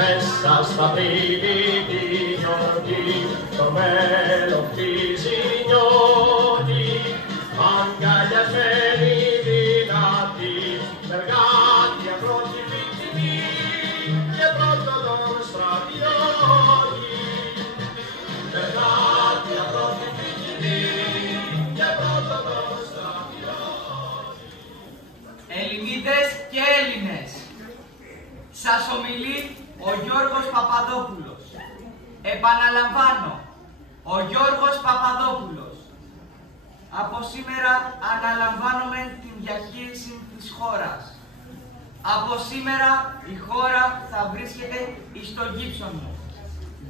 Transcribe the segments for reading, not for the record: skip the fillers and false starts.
Μέσα στα πίδη τη γιορτή, το μέλλον χτίζει νιώτη, αγκαλιασμένη δυνατή, με εργάτια πρώτη τιμή και πρώτο τον στρατιώτη. Εργάτια πρώτη τιμή και πρώτο τον στρατιώτη. Ελληνίδες και Έλληνες, σας ομιλεί ο Γιώργος Παπαδόπουλος. Επαναλαμβάνω, ο Γιώργος Παπαδόπουλος. Από σήμερα αναλαμβάνομαι την διαχείριση της χώρας. Από σήμερα η χώρα θα βρίσκεται εις το γύψον μου,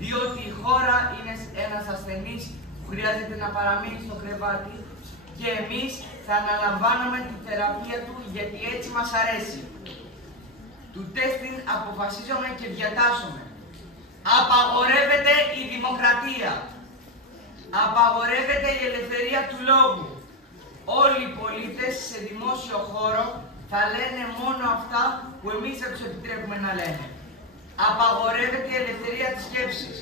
διότι η χώρα είναι ένας ασθενής που χρειάζεται να παραμείνει στο κρεβάτι και εμείς θα αναλαμβάνουμε τη θεραπεία του γιατί έτσι μας αρέσει. Του τέστην αποφασίζομαι και διατάσσομαι. Απαγορεύεται η δημοκρατία. Απαγορεύεται η ελευθερία του λόγου. Όλοι οι πολίτες σε δημόσιο χώρο θα λένε μόνο αυτά που εμείς θα τους επιτρέπουμε να λένε. Απαγορεύεται η ελευθερία της σκέψης,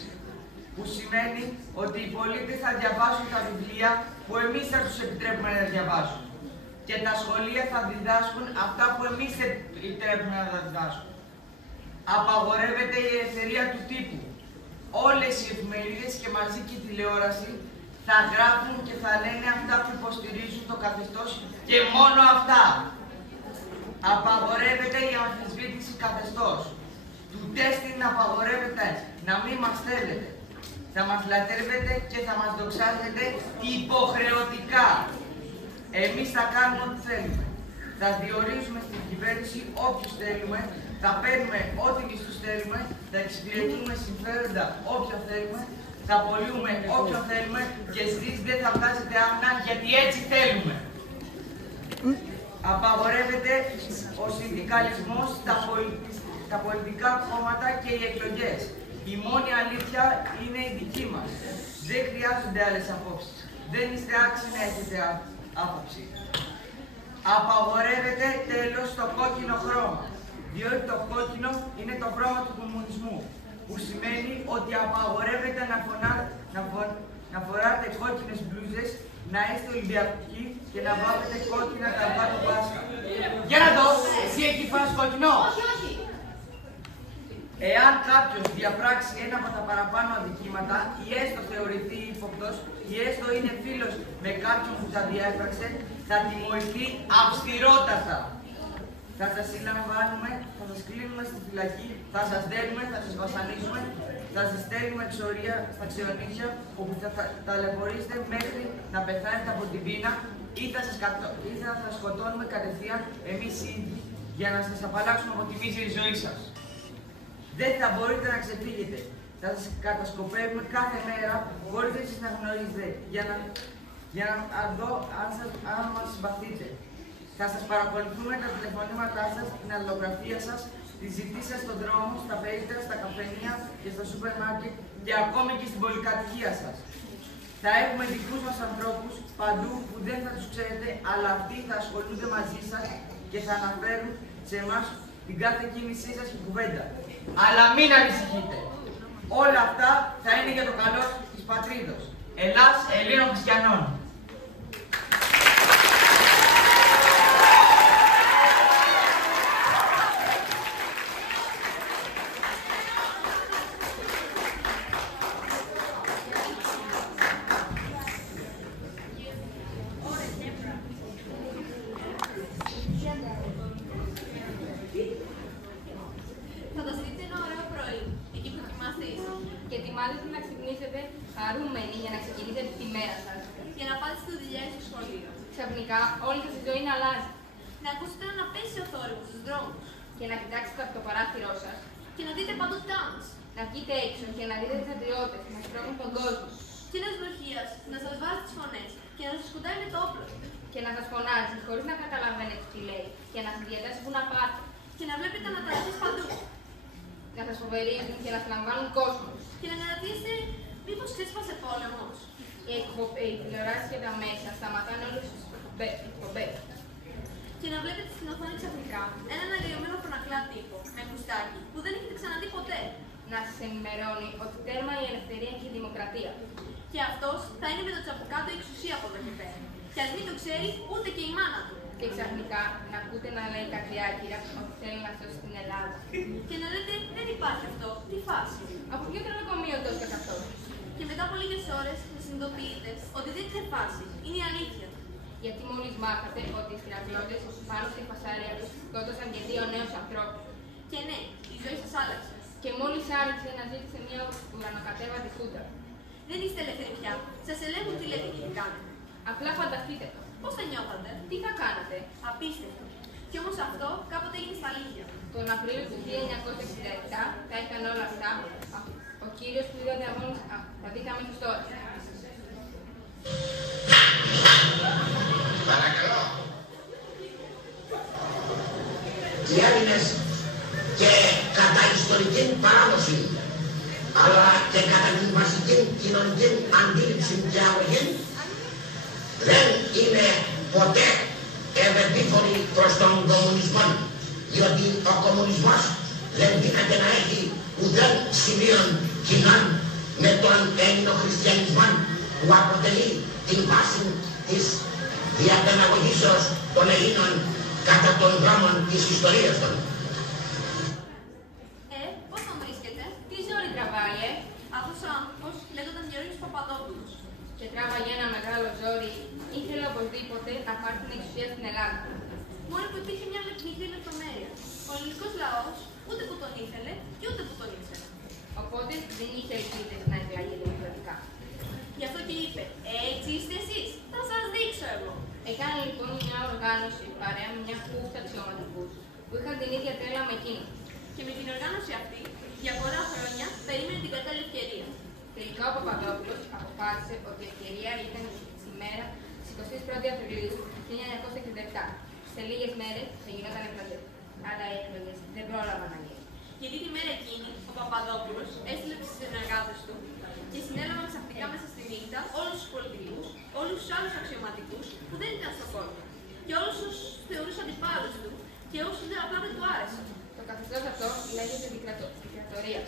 που σημαίνει ότι οι πολίτες θα διαβάσουν τα βιβλία που εμείς θα τους επιτρέπουμε να διαβάσουν. Και τα σχολεία θα διδάσκουν αυτά που εμείς επιτρέπουμε να τα διδάσκουν. Απαγορεύεται η ελευθερία του τύπου. Όλες οι εφημερίδες και μαζί και η τηλεόραση θα γράφουν και θα λένε αυτά που υποστηρίζουν το καθεστώς και μόνο αυτά. Απαγορεύεται η αμφισβήτηση καθεστώς. Του τέστην απαγορεύεται να μην μας θέλετε. Θα μας λατρεύετε και θα μας δοξάζετε υποχρεωτικά. Εμείς θα κάνουμε ό,τι θέλουμε. Θα διορίζουμε στην κυβέρνηση όποιους θέλουμε, θα παίρνουμε ό,τι μισθούς θέλουμε, θα εξυπηρετούμε συμφέροντα όποια θέλουμε, θα απολύουμε όποιον θέλουμε και εσείς δεν θα βγάζετε άμυνα γιατί έτσι θέλουμε. Απαγορεύεται ο συνδικαλισμός, τα πολιτικά κόμματα και οι εκλογές. Η μόνη αλήθεια είναι η δική μας. Δεν χρειάζονται άλλες απόψεις. Δεν είστε άξιοι να έχετε άποψη. Απαγορεύεται τέλος το κόκκινο χρώμα, διότι το κόκκινο είναι το χρώμα του κομμουνισμού, που σημαίνει ότι απαγορεύεται να φοράτε κόκκινες μπλούζες, να είστε Ολυμπιακοί και να βάζετε κόκκινα καρπά του Πάσχα. Για να δω, εσύ εκεί φας κόκκινο. Όχι, όχι. Εάν κάποιος διαπράξει ένα από τα παραπάνω αδικήματα ή έστω θεωρηθεί ύποπτος ή έστω είναι φίλος με κάποιον που τα διέπραξε, θα τιμωρηθεί αυστηρότατα. Θα σας συλλαμβάνουμε, θα σας κλείνουμε στη φυλακή, θα σας δέρνουμε, θα σας βασανίσουμε, θα σας στέλνουμε εξορία στα ξεωνίσια, όπου θα ταλαιπωρήσετε μέχρι να πεθάνετε από την πείνα ή θα σας σκοτώνουμε κατευθείαν εμείς οι ίδιοι για να σας απαλλάξουμε από τη μίζερη ζωή σας. Δεν θα μπορείτε να ξεφύγετε. Θα σας κατασκοπεύουμε κάθε μέρα χωρίς εσείς να γνωρίζετε για να δω αν μας συμπαθείτε. Θα σας παρακολουθούμε τα τηλεφωνήματά σας, την αλληλογραφία σας, τη ζητήσεις σας στον δρόμο, στα περίπτερα, στα καφενεία και στα σούπερ μάρκετ και ακόμη και στην πολυκατοικία σας. Θα έχουμε δικούς μας ανθρώπους παντού που δεν θα τους ξέρετε, αλλά αυτοί θα ασχολούνται μαζί σας και θα αναφέρουν σε εμάς την κάθε κίνησή σας και κουβέντα. Αλλά μην ανησυχείτε. Όλα αυτά θα είναι για το καλό της πατρίδος. Ελλάς Ελλήνων Χριστιανών. Φανταστείτε ένα ωραίο πρωί, εκεί που κοιμάστε ήσυχοι, και ετοιμάζεστε να ξυπνήσετε χαρούμενοι για να ξεκινήσετε τη μέρα σας, για να πάτε στη δουλειά ή στο σχολείο. Ξαφνικά όλη σας η ζωή να αλλάζει. Να ακούσετε έναν απέσιο θόρυβο στους δρόμους. Και να κοιτάξετε από το παράθυρό σας. Και να δείτε παντού τάγκς. Να βγείτε έξω και να δείτε τους στρατιώτες να σπρώχνουν τον κόσμο. Και ένας βροχίας να σας βάζει τις φωνές και να σας σκουντάει με το όπλο. Και να σας φωνάζει χωρίς να καταλαβαίνετε τι λέει. Και να σας διατάσει που να πάτε. Και να βλέπετε αναταραχές παντού. Να σας φοβερίζουν και να σας λαμβάνουν κόσμο. Και να αναρωτήσετε, μήπως ξέσπασε πόλεμος. Οι τηλεοράσεις και τα μέσα σταματάνε όλες τις εκπομπές. Και να βλέπετε στην οθόνη ξαφνικά έναν αγριωμένο φωνακλά τύπο με κουστάκι που δεν έχετε ξαναδεί ποτέ. ενημερώνει ότι τέρμα η ελευθερία και η δημοκρατία. Και αυτός θα είναι με το τσαπουκάτο εξουσία από εδώ και πέρα. Κι ας μην το ξέρει ούτε και η μάνα του. Και ξαφνικά να ακούτε να λέει κάτι άκυρα ότι θέλει να σώσει την Ελλάδα. Και να λέτε δεν υπάρχει αυτό, τι φάση. Από ποιο τρονοκομείο τόσο καθ' αυτό. Και μετά από λίγες ώρες θα συνειδητοποιείτε ότι δεν είναι φάση, είναι η αλήθεια. Γιατί μόλις μάθατε ότι οι στρατιώτες πάνω στη φασάρια τους σκότωσαν και 2 νέους ανθρώπους. Και ναι, η ζωή σας άλλαξε. Και μόλις άρχισε να ζήτησε μια ουρανοκατέβατη χούντα. Δεν είστε ελεύθεροι πια. Σας ελέγχουν τι λέτε και τι κάνετε. Απλά φανταστείτε το. Πώς θα νιώθατε, Τι θα κάνατε. απίστευτο. Κι όμως αυτό κάποτε έγινε στα αλήθεια. Τον Απρίλιο του 1967 θα είχαν όλα αυτά. Ο κύριος που είδατε μόλις θα δείτε αμέσως τώρα. Παρακαλώ. Οι Έλληνες και κατά ιστορική παράδοση, αλλά και κατά την βασική κοινωνική αντίληψη και αγωγή, δεν είναι ποτέ ευεπίφοροι προς τον κομμουνισμό, διότι ο κομμουνισμός δεν δύναται να έχει ουδέν σημείων κοινών με τον ελληνοχριστιανισμό που αποτελεί την βάση της διαπαιδαγωγήσεως των Ελλήνων κατά των δρόμων της ιστορίας των. Πώς τον βρίσκεται. Τι ζόρι τραβάει, Αυτός ο άνθρωπος λέγονταν Γεώργιος Παπαδόπουλος. Και τράβαγε ένα μεγάλο ζόρι, ήθελε οπωσδήποτε να πάρει την εξουσία στην Ελλάδα. Μόνο που υπήρχε μια μικρή λεπτομέρεια. Ο ελληνικός λαός ούτε που τον ήθελε και ούτε που τον ήξερε. Οπότε δεν είχε ελπίδες να εκλαγεί δημοκρατικά. Γι' αυτό και είπε, έτσι είστε εσείς, θα σας δείξω εγώ. Έκανε λοιπόν μια οργάνωση παρέα με μια χούφτα αξιωματικούς που είχαν την ίδια τρέλα με εκείνο. Και με την οργάνωση αυτή, για πολλά χρόνια, περίμενε την κατάλληλη ευκαιρία. Τελικά ο Παπαδόπουλος αποφάσισε ότι η ευκαιρία ήταν τη μέρα της 21η Απριλίου του 1967. Σε λίγες μέρες θα γινόταν εκλογές. Αλλά οι εκλογές δεν πρόλαβαν να γίνουν. Γιατί τη μέρα εκείνη, ο Παπαδόπουλος έστειλε τους συνεργάτες του και συνέλαβαν ξαφνικά μέσα στη νύχτα όλους τους πολιτικούς, όλους τους άλλους αξιωματικούς που δεν ήταν στον κόσμο και όλους όσους θεωρούσαν αντιπάλους του και όσους απλά δεν του άρεσαν. Το καθεστώς αυτό λέγεται δικτατορία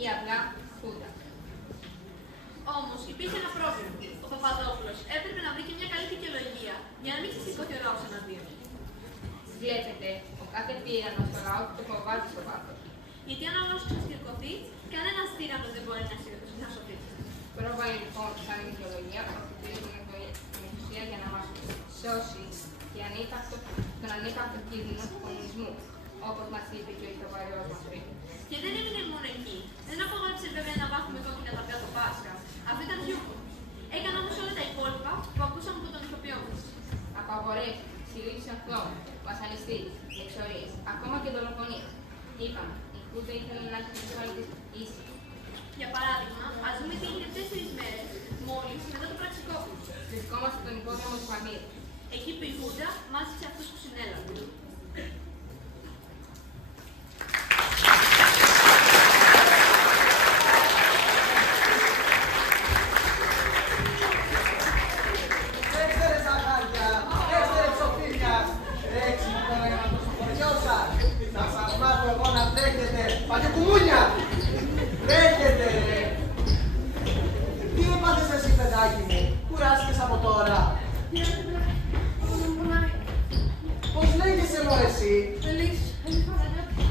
ή απλά χούντα. Όμως υπήρχε ένα πρόβλημα. Ο Παπαδόπουλος έπρεπε να βρει και μια καλή δικαιολογία για να μην ξεσηκώθει ο λαός εναντίον. Βλέπετε, ο κάθε τύραννος στο λαό του το φοβάται στο βάθος. Γιατί αν ο λαός ξεσηκωθεί, κανένας τύραννος δεν μπορεί να σωθεί. Πρόβαλε λοιπόν σαν δικαιολογία ότι πήρε την εξουσία για να μας σώσει τον ανύπαρκτο κίνδυνο του κομμουνισμού, όπως μας είπε και ο ηθοποιός μας πριν. Και δεν έμεινε μόνο εκεί. Δεν απαγόρευσε βέβαια να βάθουμε κόκκινα τα το Πάσχα. Αυτό ήταν χιούμορ. Έκανε όμως όλα τα υπόλοιπα που ακούσαμε από τον ηθοποιό μας. Απαγορεύσει, συλλήψεις ανθρώπων, βασανιστήρες, εξορίες, ακόμα και δολοφονίες. Είπαμε, η χούντα ήθελε να έχει τις όλες ίση. Για παράδειγμα, ας δούμε τι έγινε 4 μέρες μόλις μετά το πραξικόπημα. Βρισκόμαστε στον υπόδρομο του Παμύρου. Εκεί που η Χούντα μάζεψε αυτούς που συνέλαβαν. Έξερε ζαχάρια, έξερε ψοφίλια, έξι λοιπόν ένα τόσο χωριόσα. Θα σας μάθω εγώ να τρέχετε, πατεκουμούνια! Τρέχετε ρε! Τι έπαθες εσύ παιδάκι μου, κουράστηκες από τώρα. Πώς λέγεσαι μωρέ εσύ?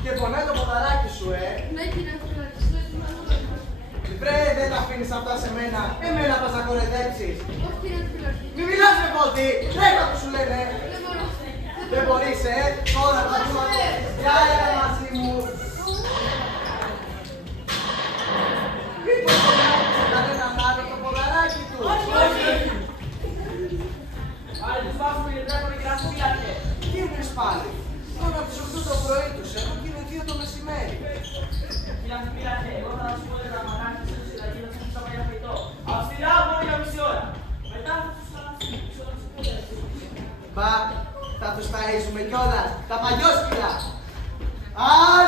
Και πονάει το ποδαράκι σου, Βρε, δεν τα αφήνεις αυτά σε μένα. Εμένα πας να κορεδέψεις. Μη μιλάς με πόδι. Τρέχα που σου λένε. Δεν μπορείς, Τώρα θα δούμε. Για έλα μαζί μου. Μήπως δεν άκουσε κανέναν άλλο το ποδαράκι του? Όχι. Πάλι τους βάζουμε και τρέχουμε και να σπίλατε. Τι εννοείς πάλι? Τώρα από τις 8 το πρωί τους έχω και είναι 2 το μεσημέρι. Κύριε Σπίλατε, εγώ θα σας πω ότι τα μαγάζια σας συλλαγή θα σας πείσω για φαγητό. Αυστηρά μόνο για μισή ώρα. Μετά θα τους αναστήσω. Μπα, θα τους ταΐζουμε κιόλας. Τα παλιόσκυλα. Αν!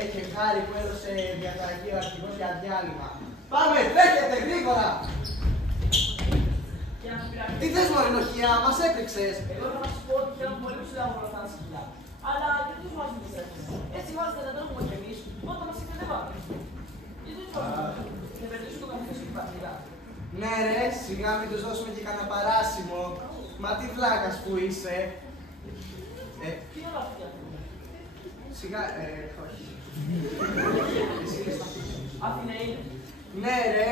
Έχει χάρη που έδωσε διαταγή ο αρχηγός για διάλειμμα. Πάμε, τρέχετε γρήγορα. Τι θες μωρέ Νοχία, μας έπαιξες. Εγώ θα σας πω ότι θέλουν πολύ ψηλά μου μπροστά στα σκυλιά. Αλλά και τους βάζουν τις έφτες. Έτσι βάζετε να τρέχουμε κι εμείς, όταν μας είπε δεν πάμε. σιγά μην τους δώσουμε και κανένα παράσημο. Μα τι βλάκας που είσαι. Τι όλα αυτά. Σιγά, όχι. Αθηναίοι. Ναι ρε,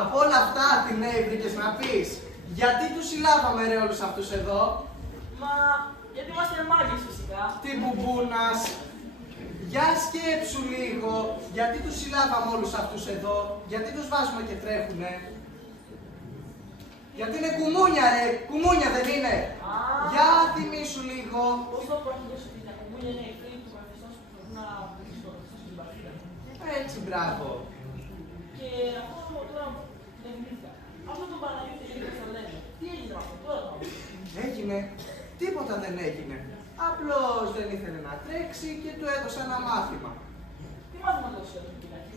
από όλα αυτά Αθηναίοι βρήκες να πεις. Γιατί τους συλλάβαμε ρε όλους αυτούς εδώ. Μα γιατί είμαστε μάγες φυσικά. Τι μπουμπούνας. Για σκέψου λίγο, γιατί τους συλλάβαμε όλους αυτούς εδώ, γιατί τους βάζουμε και τρέχουνε. Γιατί είναι κουμούνια ρε, κουμούνια δεν είναι. Για θυμήσου λίγο. Πώς το πρόκειται ότι τα κουμούνια είναι εχθροί του καθεστώς που θέλουν να πετύχουν στην πατρίδα. Έτσι, μπράβο. Και αυτό τώρα δεν θυμήθηκα. Αυτό το Παναγιώτη έγινε στο λένε. Τι έγινε με αυτό τώρα το Έγινε. Τίποτα δεν έγινε. Απλώς δεν ήθελε να τρέξει και του έδωσα ένα μάθημα. Τι μάθημα το έδωσε το πειράκι.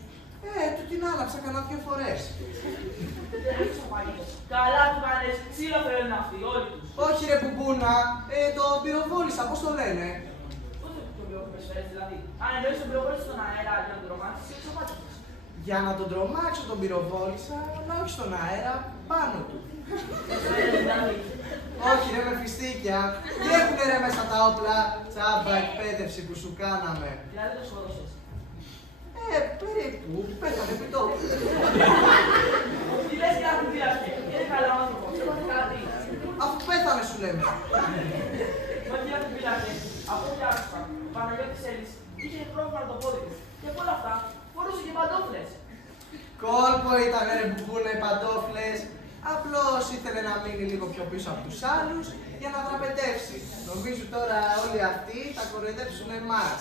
Του την άλλαψα κανένα 2 φορές. Δεν ρίξα πάλι. Καλά του κάνεις, ξύλο θέλουν αυτοί, όλοι τους. Όχι ρε μπουμπούνα, το πυροβόλησα, πώς το λένε. Πώς το πυροβόλησες φέρες δηλαδή. Αν εννοείς τον πυροβόλησες στον αέρα για να τον τρομάξεις, ή ξαπάτησες. Για να τον τρομάξω τον πυροβόλησα, αλλά όχι στον αέρα, πάνω του. Όχι ρε με φιστίκια, τι έχουνε ρε μέσα τα όπλα, τσάμπα εκπαίδευση που σου κάναμε. Δηλαδή το σκότωσες. Περίπου, πέθανε επί τόπου. Τι λες και άκου πειραστεί, είναι καλά άνθρωπος, έπαθε κάτι. Αφού πέθανε σου λέμε. Μα τι άκου πειραστεί, από ό,τι άκουσα, ο Παναγιώτης Έλλης είχε πρόβλημα το πόδι του και από όλα αυτά φορούσε και παντόφλες. Κόλπο ήταν ρε μπουμπούνα οι παντόφλες. Απλώς ήθελε να μείνει λίγο πιο πίσω από τους άλλους για να δραπετεύσει. Νομίζω τώρα όλοι αυτοί θα κοροϊδέψουν εμάς.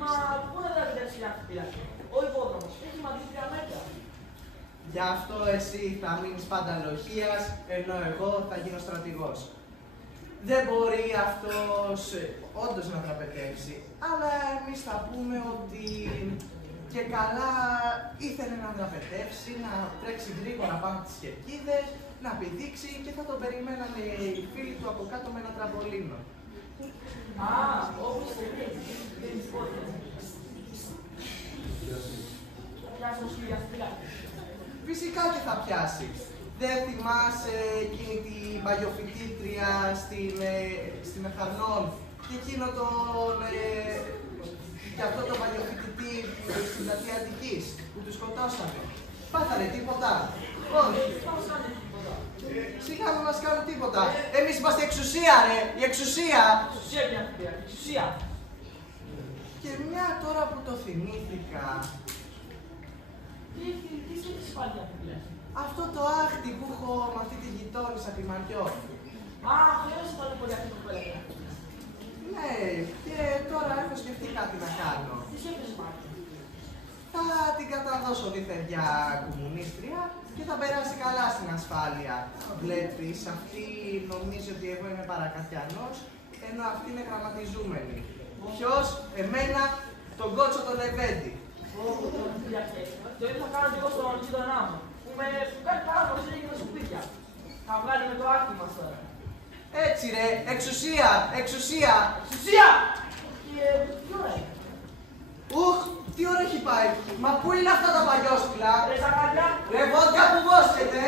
Μα πού να δραπετεύσει για αυτή πειραστεί. Ο υπόδρομος έχει μαγνήτρια μέτρα. Γι' αυτό εσύ θα μείνεις πάντα λογίας, ενώ εγώ θα γίνω στρατηγός. Δεν μπορεί αυτός όντως να δραπετεύσει, αλλά εμείς θα πούμε ότι και καλά ήθελε να δραπετεύσει, να τρέξει γρήγορα πάνω τις κερκίδες, να πηδήξει και θα τον περιμένανε οι φίλοι του από κάτω με ένα τραμπολίνο. Α, όπως θέλεις, δεν τις πόδια. Πιάσω σκύλια στην πειραστεί. Φυσικά και θα πιάσει. Δεν θυμάσαι εκείνη την παλιοφοιτήτρια στην Εχαρνών και εκείνο τον... και αυτό το παλιοφοιτητή στην πλατεία Αττικής που του σκοτώσανε. Πάθανε τίποτα. Όχι. Σιγά μην μας κάνουν τίποτα. Εμείς είμαστε εξουσία ρε, η εξουσία. Εξουσία και αυτή πειραστεί, εξουσία. Και μια τώρα που το θυμήθηκα, Τι σκέφτεσαι πάλι για αυτή πειραστεί. αυτό το άχτη που έχω με αυτή τη γειτόνισσα τη Μαριό. Α, χρειάζεται να το πω για αυτή που έλεγα. Ναι, και τώρα έχω σκεφτεί κάτι να κάνω. Τι σκέφτεσαι πάλι. Θα την καταδώσω δίθεν για κομμουνίστρια και θα περάσει καλά στην ασφάλεια. Βλέπεις, αυτή νομίζει ότι εγώ είμαι παρακατιανός, ενώ αυτή είναι γραμματιζούμενη. Ποιος, εμένα, τον κότσο τον Λεβέντη. Όχι, τώρα πειραστεί. Το ίδιο θα κάνω και εγώ στον γείτονά μου. Που με κάνει πάρα πολύ και τα σκουπίδια. Θα βγάλουμε το άκρη μας τώρα. Έτσι ρε, εξουσία, εξουσία. Εξουσία! Και τι ώρα είναι. Ουχ, τι ώρα έχει πάει. Μα πού είναι αυτά τα παλιόσκυλα. Ρε σακάτια. Ρε βόδια που βόσκεται.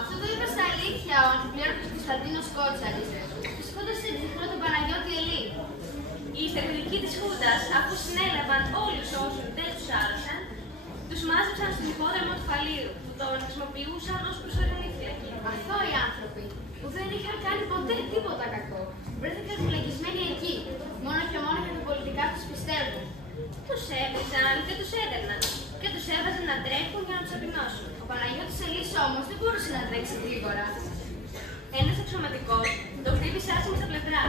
Αυτό το είπε στα αλήθεια ο Αντιπλήρωπος Κωνσταντίνος Κότσαρης. Του σκότωσε διπλό τον Παναγιώτη Ελή. Οι στρατιωτικοί της Χούντας, αφού συνέλαβαν όλους όσους δεν τους άρεσαν, τους μάζεψαν στον υπόδρομο του Φαλήρου, που τον χρησιμοποιούσαν ως προσωρινή φυλακή. Αθώοι άνθρωποι που δεν είχαν κάνει ποτέ τίποτα κακό. Βρέθηκαν φυλακισμένοι εκεί, μόνο και μόνο για τα πολιτικά τους πιστεύουν. Τους έβριζαν και τους έδερναν και τους έβαζαν να τρέχουν για να τους απεινώσουν. Ο Παναγιώτης Ελής όμως δεν μπορούσε να τρέξει γρήγορα. Ένας αξιωματικός τον χτύπησε άσχημα στα πλευρά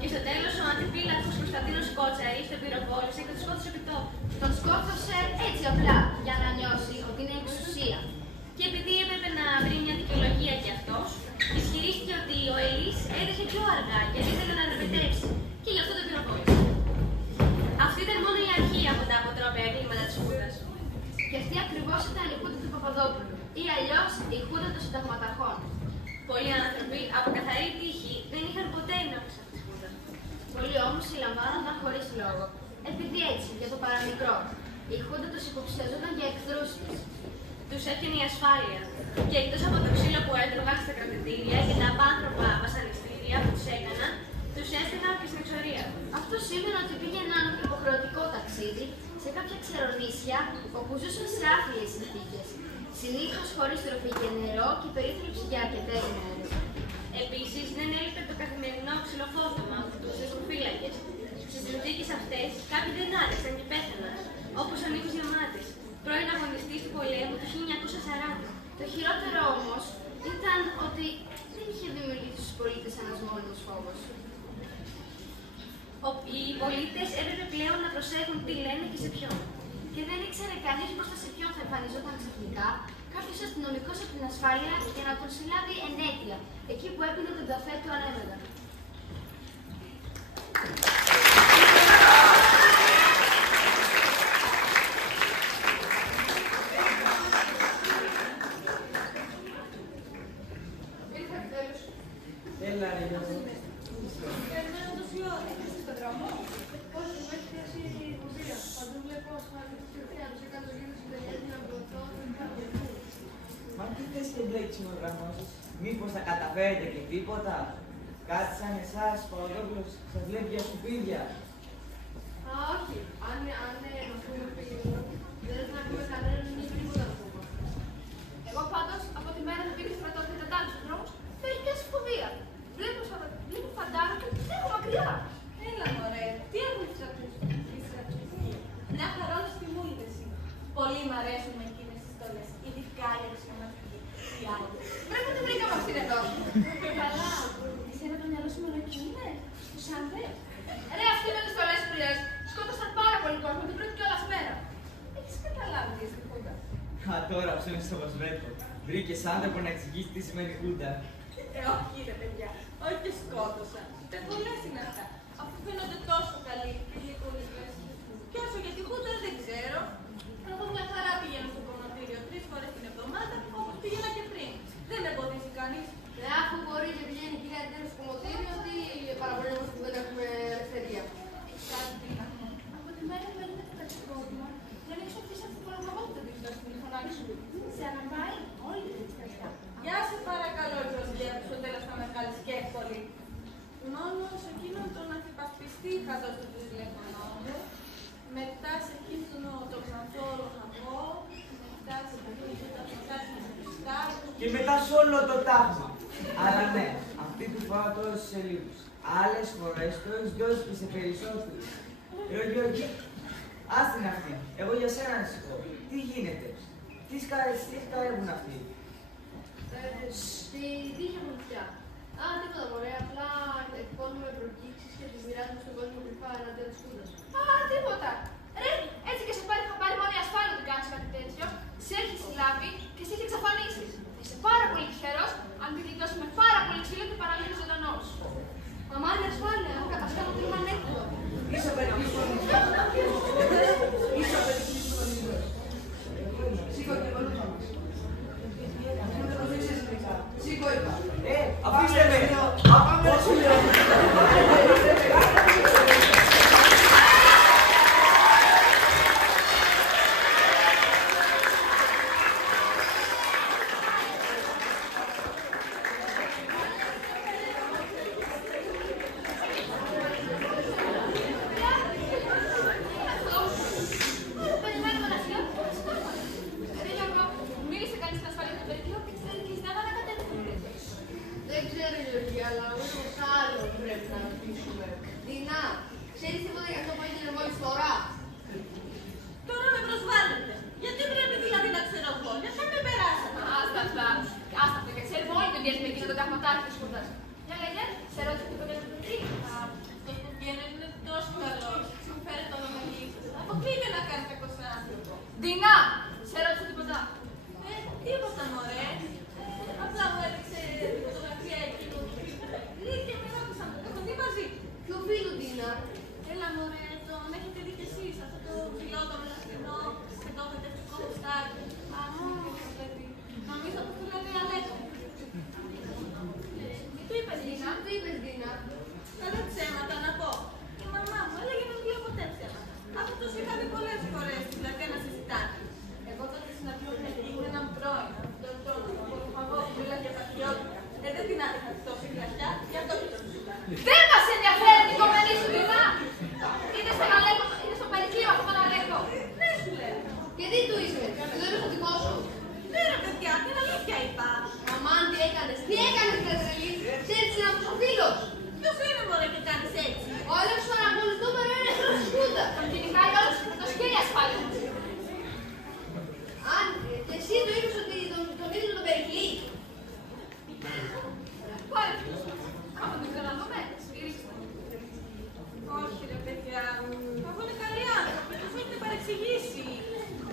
και στο τέλος ο αντιφύλακος Κωνσταντίνος Κότσαρης τον πυροβόλησε και τον σκότωσε επί τόπου. Τον σκότωσε έτσι απλά, για να νιώσει ότι είναι εξουσία. Και επειδή έπρεπε να βρει μια δικαιολογία κι αυτός, ισχυρίστηκε ότι ο Ελής έδειξε πιο αργά γιατί ήθελε να ρεπετεύσει και γι' αυτό τον πυροβόλησε. Αυτή ήταν μόνο η αρχή Παπαδόπουλου ή αλλιώς η Χούντα των Συνταγματαρχών. Πολλοί άνθρωποι από καθαρή τύχη δεν είχαν ποτέ ενόχληση αυτή τη Χούντα. Πολλοί όμως συλλαμβάνονταν χωρίς λόγο. Επειδή έτσι, για το παραμικρό, η Χούντα τους υποψιαζόταν για εχθρούς της. Τους έφτιανε η ασφάλεια. Και εκτός από το ξύλο που έτρωγαν στα κρατητήρια και τα απάνθρωπα βασανιστήρια που τους έκαναν, τους έστειλαν και στην εξορία. Αυτό σήμαινε ότι πήγαιναν υποχρεωτικό ταξίδι σε κάποια ξερονήσια όπου ζούσαν σε άθλιες συνθήκες. Συνήθως χωρίς τροφή και νερό και περίθαλψη για αρκετές μέρες. Επίσης, δεν έλειπε το καθημερινό ξυλοφόδωμα που τους φύλακες. Στις συνθήκες αυτές, κάποιοι δεν άρεσαν και πέθαναν, όπως ο Νίκος Διαμάτης, πρώην αγωνιστής του πολέμου του 1940. Το χειρότερο όμως ήταν ότι δεν είχε δημιουργήσει στους πολίτες ένας μόνιμος φόβος. Οι πολίτες έπρεπε πλέον να προσέχουν τι λένε και σε ποιον. Και δεν ήξερε κανείς μπροστά σε ποιον θα εμφανιζόταν ξαφνικά κάποιος αστυνομικός από την ασφάλεια για να τον συλλάβει ενέτεια, εκεί που έπινε τον καφέ του ανέμεδα. Ήρθα επιτέλους. Έλα ρε Γιώργο. Περιμένω τόση ώρα. Είσαι στον δρόμο. Πώς μου έχει πιάσει η κοπία. Παντού βλέπω ασφάλεια και χριστιανούς. Έκανα το γύρο στην τελεία να βοηθώ. Μα τι θες και μπλέξεις με γραμμώσεις, μήπως θα καταφέρετε και τίποτα. Κάτι σαν εσάς, Παπαδόπουλος, σας βλέπει για σκουπίδια. Α, όχι. Αν μας πούμε φίλοι μου, δεν θα ακούμε κανέναν ή τίποτα να πούμε. Εγώ πάντως, από τη μέρα που πήγα στο στρατό και κατάληψα στους δρόμους, με έχει πιάσει φοβία. Βλέπω φαντάρο και έχω μακριά. Έλα μωρέ, τι έχουν φτιάξει. Μια χαρά όλους θυμούνται εσύ. Πολύ μ' αρέσουν με εκείνες τις στολές, ειδικά οι αξιωματικοί. Οι άλλοι. Πρέπει να την βρήκαμε αυτήν εδώ. Καλά. Εσένα το μυαλό σου μόνο εκεί είναι. Τους άνδρες. Ρε, αυτοί με τις στολές που λες, σκότωσαν πάρα πολύ κόσμο και πρέπει κιόλας μέρα. Έχεις καταλάβει τι είναι Χούντα. Α, τώρα ψώνεις στο Βασβέτο. Βρήκες άνθρωπο να εξηγήσει τι σημαίνει Χούντα. Όχι ρε παιδιά, όχι και σκότωσαν. Δεν πολλές είναι αυτά, αφού φαίνονται τόσο καλοί και γλυκούλικες. Κι όσο για τη Χούντα δεν ξέρω. Εγώ μια χαρά πηγαίνω στο κομμωτήριο 3 φορές την εβδομάδα, όπως πήγαινα και πριν. Δεν με εμποδίζει κανείς. Αφού μπορεί και πηγαίνει η κυρία στο κομμωτήριο, τι παραπονιόμαστε που δεν έχουμε ελευθερία. Κάτι τι να πω. Από τη μέρα που έγινε το ταξικόδημα, δεν έχεις αφήσει αυτή την πραγματικότητα που έχεις στην φωνάκι σου. Σε αναμπάει όλη την ιστορία. Γεια σε παρακαλώ, Γιώργια, που στο τέλος θα με βγάλεις και εύκολη. Μόνο σε εκείνον τον αντιπασπιστή είχα δώσει το τηλέφωνο μου. Μετά σε εκείνον τον ξανθόρο θα πω. Μετά σε εκείνον τον ξανθόρο. Και μετά σε όλο το τάγμα. Αλλά ναι, αυτή τη φορά το έδωσες σε λίγους. Άλλες φορές το έχεις δώσει και σε περισσότερους. Ρε Γιώργη, ας την αυτή. Εγώ για σένα ανησυχώ. Τι γίνεται, τι σκαρεύουν αυτοί. Στη δίχα μου πια. Α, τίποτα μωρέ, απλά εκπώνουμε προκύξεις και τις μοιράζουμε στον κόσμο κρυφά εναντίον της Χούντας. Α, τίποτα! Ρε, έτσι και σε πάρει χαμπάρι μόνο η ασφάλεια ότι κάνεις κάτι τέτοιο, σε έχει συλλάβει και σε έχει εξαφανίσει. Είσαι πάρα πολύ τυχερός αν τη γλιτώσει με πάρα πολύ ξύλο και παραλύει ζωντανός. Μαμά, είναι ασφάλεια, ας κάνω τρίμα ανέκδοτο. Είσαι απαιτητής των Είσαι απαιτητής των Σήκω και παρούσα μας. Σήκω είπα. Αφήστε με! Περιμένουμε να φύγω. Ρε Γιώργο, μίλησε κανείς στην ασφαλεία του παιδιού και της δεν ανακατεύουμε. Δεν ξέρω Γιώργη, αλλά όμως άλλο πρέπει να ρωτήσουμε. Δινά, ξέρεις τίποτα για αυτό που έγινε μόλις τώρα? Τώρα με προσβάλλετε. Γιατί πρέπει δηλαδή να ξέρω εγώ, γιατί θα με περάσατε. Άστα αυτά, και ξέρουμε όλοι ότι είναι εκείνο το ταγματάκι της Χούντας. Για λέγε, σε ρώτησε τίποτα για το παιδί. Αυτός που βγαίνει είναι τόσο καλός. Συμφέρει το όνομα λύσης. Αποκλείται να κάνει κακό σε άνθρωπο. Δινά, σε ρώτησε τίποτα. Τίποτα μωρέ. Απλά μου έδειξε τη φωτογραφία εκείνου του φίλου. Και με ρώτησαν, το έχω δει μαζί. Ποιο φίλου Δίνα? Έλα μωρέ, τον έχετε δει κι εσείς, αυτό το φιλότο με λαστινό και το μετευτικό Δεν μας ενδιαφέρει την κομμενή σου δουλειά. Είναι στο περικλήμα αυτό τον Αλέκο. Ναι, σου λέω. Γιατί του είσαι, δεν είναι το δικό σου. Ναι, ρε παιδιά, την αλήθεια είπα. Αμάν, τι έκανες ρε τρελή. Έτσι είναι αυτός ο φίλος. Ποιος είναι μωρέ και κάνεις έτσι. Όλος στον αγωνιστό νούμερο 1 εκτός της Σκούτα. Τον κυνηγάει όλος το σκέλι ασφάλεια. Αν και εσύ το είπες ότι τον ίδιο τον περικλεί. Πάλι. Άμα τον ξαναδούμε, σφυρίξτε. Όχι ρε παιδιά, αφού είναι καλοί άνθρωποι, τους έχετε παρεξηγήσει.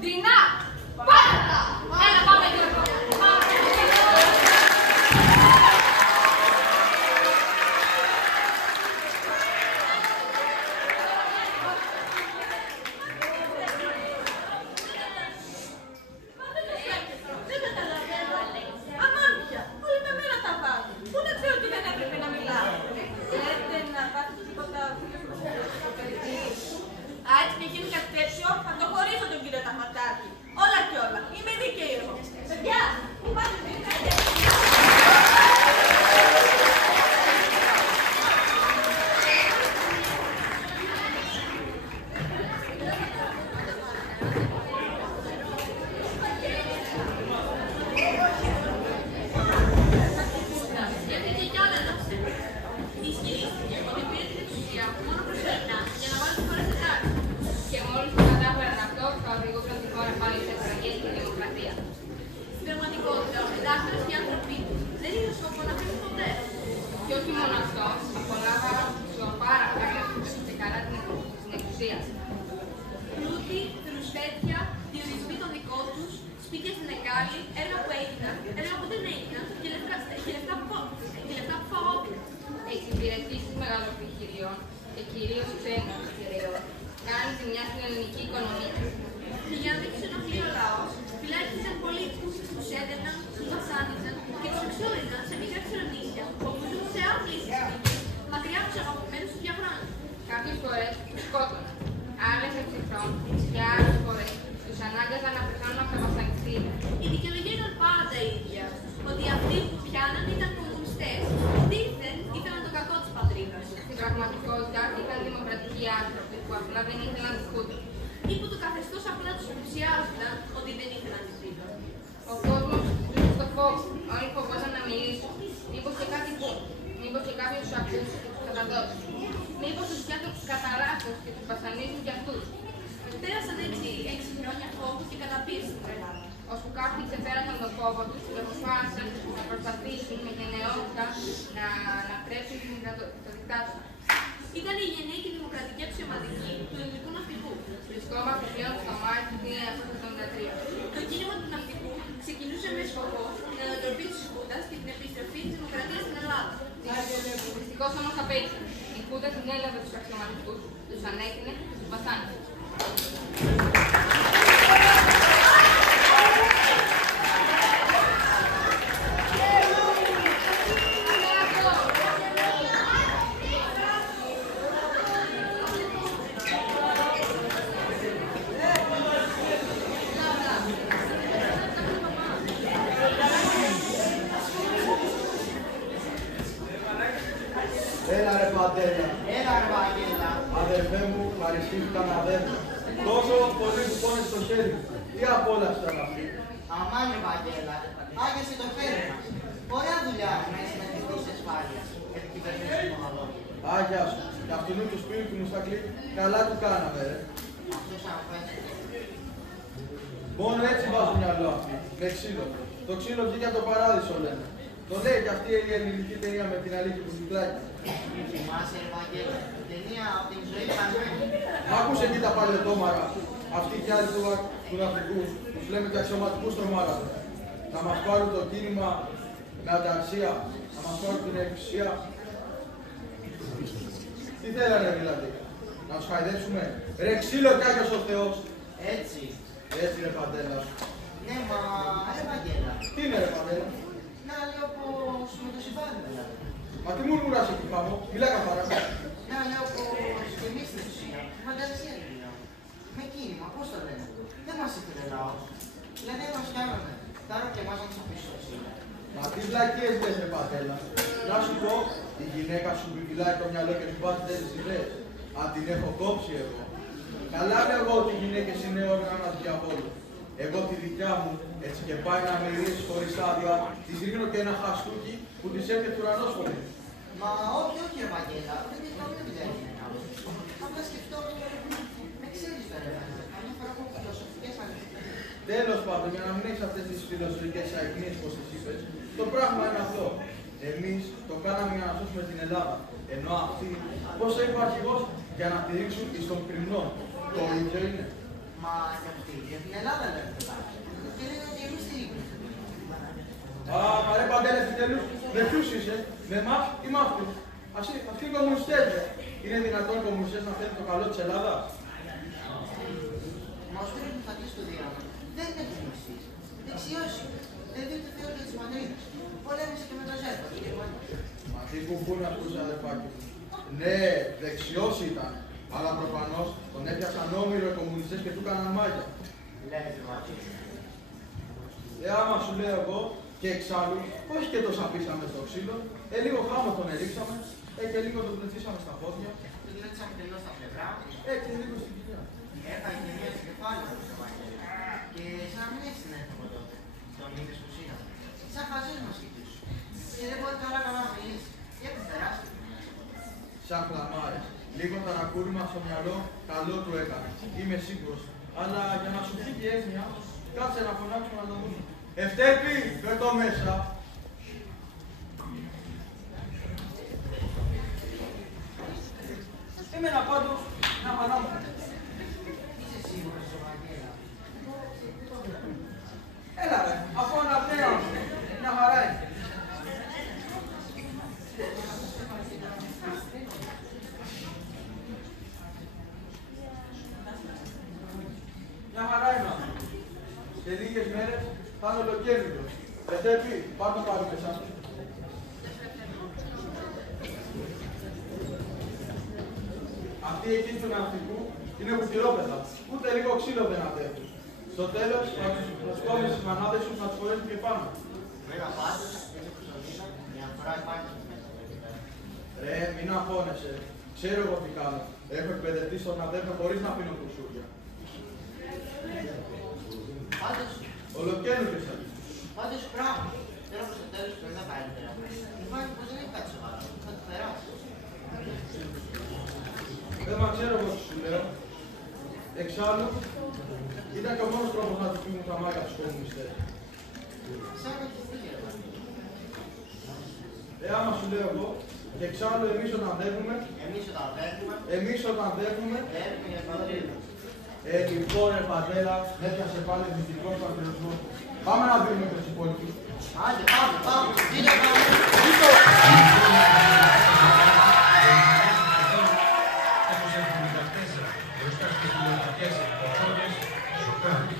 Δεινά! Πάρα τα! Έλα πάμε Γιώργο. Δεν καταλαβαίνω. Αμάντια, όλοι με μένα τα βάζουν. Πού να ξέρω ότι δεν έπρεπε να μιλάω. Θέλετε να πάθετε τίποτα στο περικλή. Α, έτσι και γίνει κάτι τέτοιο, θα το χωρίσω τον κύριο Ταχματάκη. Όλα και όλα. Είμαι δίκαιη εγώ. Παιδιά, που πάτε δείτε. Γιατί και κι άλλα να ξέρετε. Ισχυρίστηκε ότι πήρε την εξουσία μόνο προσωρινά για να βάλει τις χώρες σε τάξη. Και μόλις το κατάφεραν αυτό, θα οδηγούσαν τη χώρα πάλι σε τραγές και δημοκρατία. Στην πραγματικότητα, ο συντάκτορας και οι άνθρωποι του δεν είχαν σκοπό να φύγουν ποτέ. Και όχι μόνο αυτό, απολάβα πάρα και καλά την εξουσία. Πλούτη, θρουσκέτια, διορισμοί των δικών τους, σπίτια στην Εκάλη, έργα που έγιναν, έργα που δεν έγιναν και λεφτά που φαγόταν. Εξυπηρετήσεις μεγαλοεπιχειρήσεων και κυρίως ξένων εταιρεών κάνει ζημιά στην ελληνική οικονομία. Και για να μην τους ενοχλεί ο λαός, φυλάκισαν πολίτες, τους έδαιναν, τους βασάνιζαν και τους εξόριζαν σε μικρά ξερονίσια, όπου ζουν σε άπλες συνθήκες, μακριά από τους αγαπημένους τους για χρόνια. Κάποιες φορές τους σκότωναν, άλλες εξυφρών και άλλες φορές τους ανάγκαζαν να πεθάνουν από τα βασανιστήρια. Η δικαιολογία ήταν πάντα η ίδια, ότι αυτοί που πιάναν ήταν κομμουνιστές, δήθεν ήθελαν το κακό της πατρίδας. Στην πραγματικότητα ήταν δημοκρατικοί άνθρωποι που απλά δεν ήθελαν τη Σκούτα. Ή που το καθεστώς απλά τους πλησιάζονταν ότι δεν ήθελαν τη Σκούτα. Ο κόσμος ζούσε στο φόβο, όλοι φοβόταν να μιλήσουν. Μήπως και κάτι πούν, μήπως και κάποιος τους ακούσει και τους καταδώσει. Μήπως τους πιάνουν κατά λάθος και τους βασανίζουν κι αυτούς. Πέρασαν έτσι 6 χρόνια φόβου και καταπίεση στην Ελλάδα. Ώσπου κάποιοι ξεπέρασαν τον φόβο τους και αποφάσισαν να προσπαθήσουν με γενναιότητα να ανατρέψουν το δικτάτορα. Ήταν η γενναία και δημοκρατική αξιωματική του ελληνικού ναυτικού. Βρισκόμαστε πλέον στο Μάη του 1973. Το κίνημα του ναυτικού ξεκινούσε με σκοπό την ανατροπή της Σκούτας και την επιστροφή της δημοκρατίας στην Ελλάδα. Δυστυχώς όμως απέτυχε. Η Σκούτα συνέλαβε τους αξιωματικούς, τους ανέκρινε και τους βασάνισε. Έλα ρε πατέρα. Έλα ρε Βαγγέλα. Αδερφέ μου, παριστήθηκαν αδέρφια. Τόσο πολύ που πόνες στο χέρι μου. Τι απόλαυση ήταν αυτή. Αμάν ρε Βαγγέλα, άγιασε το χέρι μας. Ωραία δουλειά να είσαι με τις δίσεις ασφάλειας και την κυβέρνηση του Μαλώνου. Άγια σου. Και αυτού του σπίτι μου στα κλικ, καλά του κάναμε ρε. Αυτός αφέσαι. Μόνο έτσι βάζουν μυαλό αυτοί, με ξύλο. Το ξύλο βγήκε από το παράδεισο λένε. Το λέει και αυτή η ελληνική ταινία με την αλήθεια που κυκλάκι. Θυμάσαι ρε Βαγγέλα, την ταινία από την ζωή χαμένη. Άκουσε εκεί τα παλαιοτόμαρα, αυτοί κι άλλοι του ναυτικού, τους λέμε και αξιωματικούς τρομάρα. Να μας πάρουν το κίνημα με ανταρσία, να μας πάρουν την εξουσία. Τι θέλανε δηλαδή, να τους χαϊδέψουμε. Ρε ξύλο κι άγιος ο Θεός. Έτσι. Έτσι ρε πατέλα. Ναι, μα ρε Βαγγέλα. Τι είναι ρε πατέλα. Να λέω πως με το συμβάλλει δηλαδή. Μα τι μουρμουράς εκεί πάνω, μιλά καθαρά. Να λέω πως και εμείς στην ουσία, με ανταρσία μιλάω. Με κίνημα, πώς το λένε. Δεν μας ήθελε λαός. Δηλαδή μας κάνανε. Τώρα και εμάς να τους αφήσουμε. Μα τι βλακίες λες ρε πατέλα. Να σου πω, Η γυναίκα σου επιφυλάει το μυαλό και του βάζει τέτοιες ιδέες. Αν την έχω κόψει εγώ. Καλά λέγω ότι οι γυναίκες είναι όργανα διαβόλου. Εγώ τη δικιά μου, έτσι και πάει να μυρίσει χωρίς άδεια, της ρίχνω και ένα χαστούκι που της έρχεται ουρανός πολύ. Μα όχι, Ευαγγέλα, δεν έχει καμία δουλειά η γυναίκα μου. Απλά σκεφτόμουν, με ξέρεις βέβαια, καμιά φορά έχω φιλοσοφικές αλήθειες. Τέλος πάντων, για να μην έχεις αυτές τις φιλοσοφικές αϊκνίες όπως τις είπες, το πράγμα είναι αυτό. Εμείς το κάναμε για να σώσουμε την Ελλάδα. Ενώ αυτοί, πώς είπε ο αρχηγός, για να τη ρίξουν εις των κρυμνών. Το ίδιο είναι. Μα για την Ελλάδα λέμε. Και λένε ότι εμείς τι είπαμε. Μα ρε Παντέλε, επιτέλους, με ποιους είσαι, με εμάς ή με αυτούς. Αυτοί οι κομμουνιστές, είναι δυνατόν οι κομμουνιστές να θέλουν το καλό της Ελλάδας. Μα ο Σπύρος που θα κλείσει το διάλογο δεν είναι κομμουνιστής. Δεξιός. Δεν δίνει το θεό για τις μανδρίνες. Πολέμησε και με το Ζέρβα. Μα τι κουμπούν αυτούς, αδερφάκι μου. Ναι, δεξιός ήταν. Αλλά προφανώς τον έπιασαν όμοιρο οι κομμουνιστές και του έκαναν μάγια. Λέτε μαζί. Άμα σου λέω εγώ, και εξάλλου, όχι και το σαπίσαμε στο ξύλο, λίγο χάμο τον ερίξαμε, και λίγο τον πληθήσαμε στα πόδια. Τον λέξαμε τελώς στα πλευρά. Και λίγο στην κοιλιά. Έφαγε και μία στο κεφάλι μου στο Ευαγγέλιο. Και σαν να μην έχεις συνέχεια από τότε. Τον είδες που είχαμε. Σαν χαζές μας κοιτούς. Και δεν μπορεί καλά να μιλήσει. Τι έχουν περάσει. Σαν χλαμάρες. Λίγο ταρακούρημα στο μυαλό, καλό του έκανε. Είμαι σίγουρος. Αλλά για να σου φύγει η έγνοια, κάτσε να φωνάξουμε να το δούμε. Ευτέρπη, φέρ' το μέσα. Εμένα πάντως, να μανώ. Είσαι σίγουρος, Ευαγγέλα. Έλα ρε, αφού αναπνέω, μια χαρά είναι. Μια χαρά είναι. Σε λίγες μέρες θα είναι ολοκαίρινος. Ευτέρπη, πάρ' το πάλι μέσα. Αυτοί εκεί του ναυτικού είναι κουτυρόπεδα. Ούτε λίγο ξύλο δεν αντέχουν. Στο τέλος θα τους κόβεις τις μανάδες σου να τους χωρέσουν και πάνω. Βέβαια πάντως, είναι προσωρινό. Μια φορά υπάρχει. Ρε, μην αγχώνεσαι. Ξέρω εγώ τι κάνω. Έχω εκπαιδευτεί στον αδέρφο χωρίς να πίνω κουρσούρια. Πάντως, Ολοκαίρινος θα δεις. πάντως πράγμα. Θέλω προς το τέλος πρέπει να πάει καλύτερα. Μου φάνηκε πως δεν έχει κάτι σοβαρό. Θα το περάσει. Δεν μα ξέρω εγώ τι σου λέω. Εξάλλου, ήταν και ο μόνος τρόπος να τους φύγουν τα μάγια τους κομμουνιστές. Σαν να έχεις δίκιο, Άμα σου λέω εγώ, και εξάλλου εμείς όταν δέχουμε, εμείς όταν δέχουμε, δέχουμε για παντρίδα. Λοιπόν ρε πατέρα, έπιασε πάλι δυτικός πατριωτισμός. Πάμε να δούμε και τους υπόλοιπους. Άντε, πάμε. Δείτε πάμε. Όπως έχουμε τα 4 μπροστά στις τηλεοπτικές εκπομπές, σοκάρει.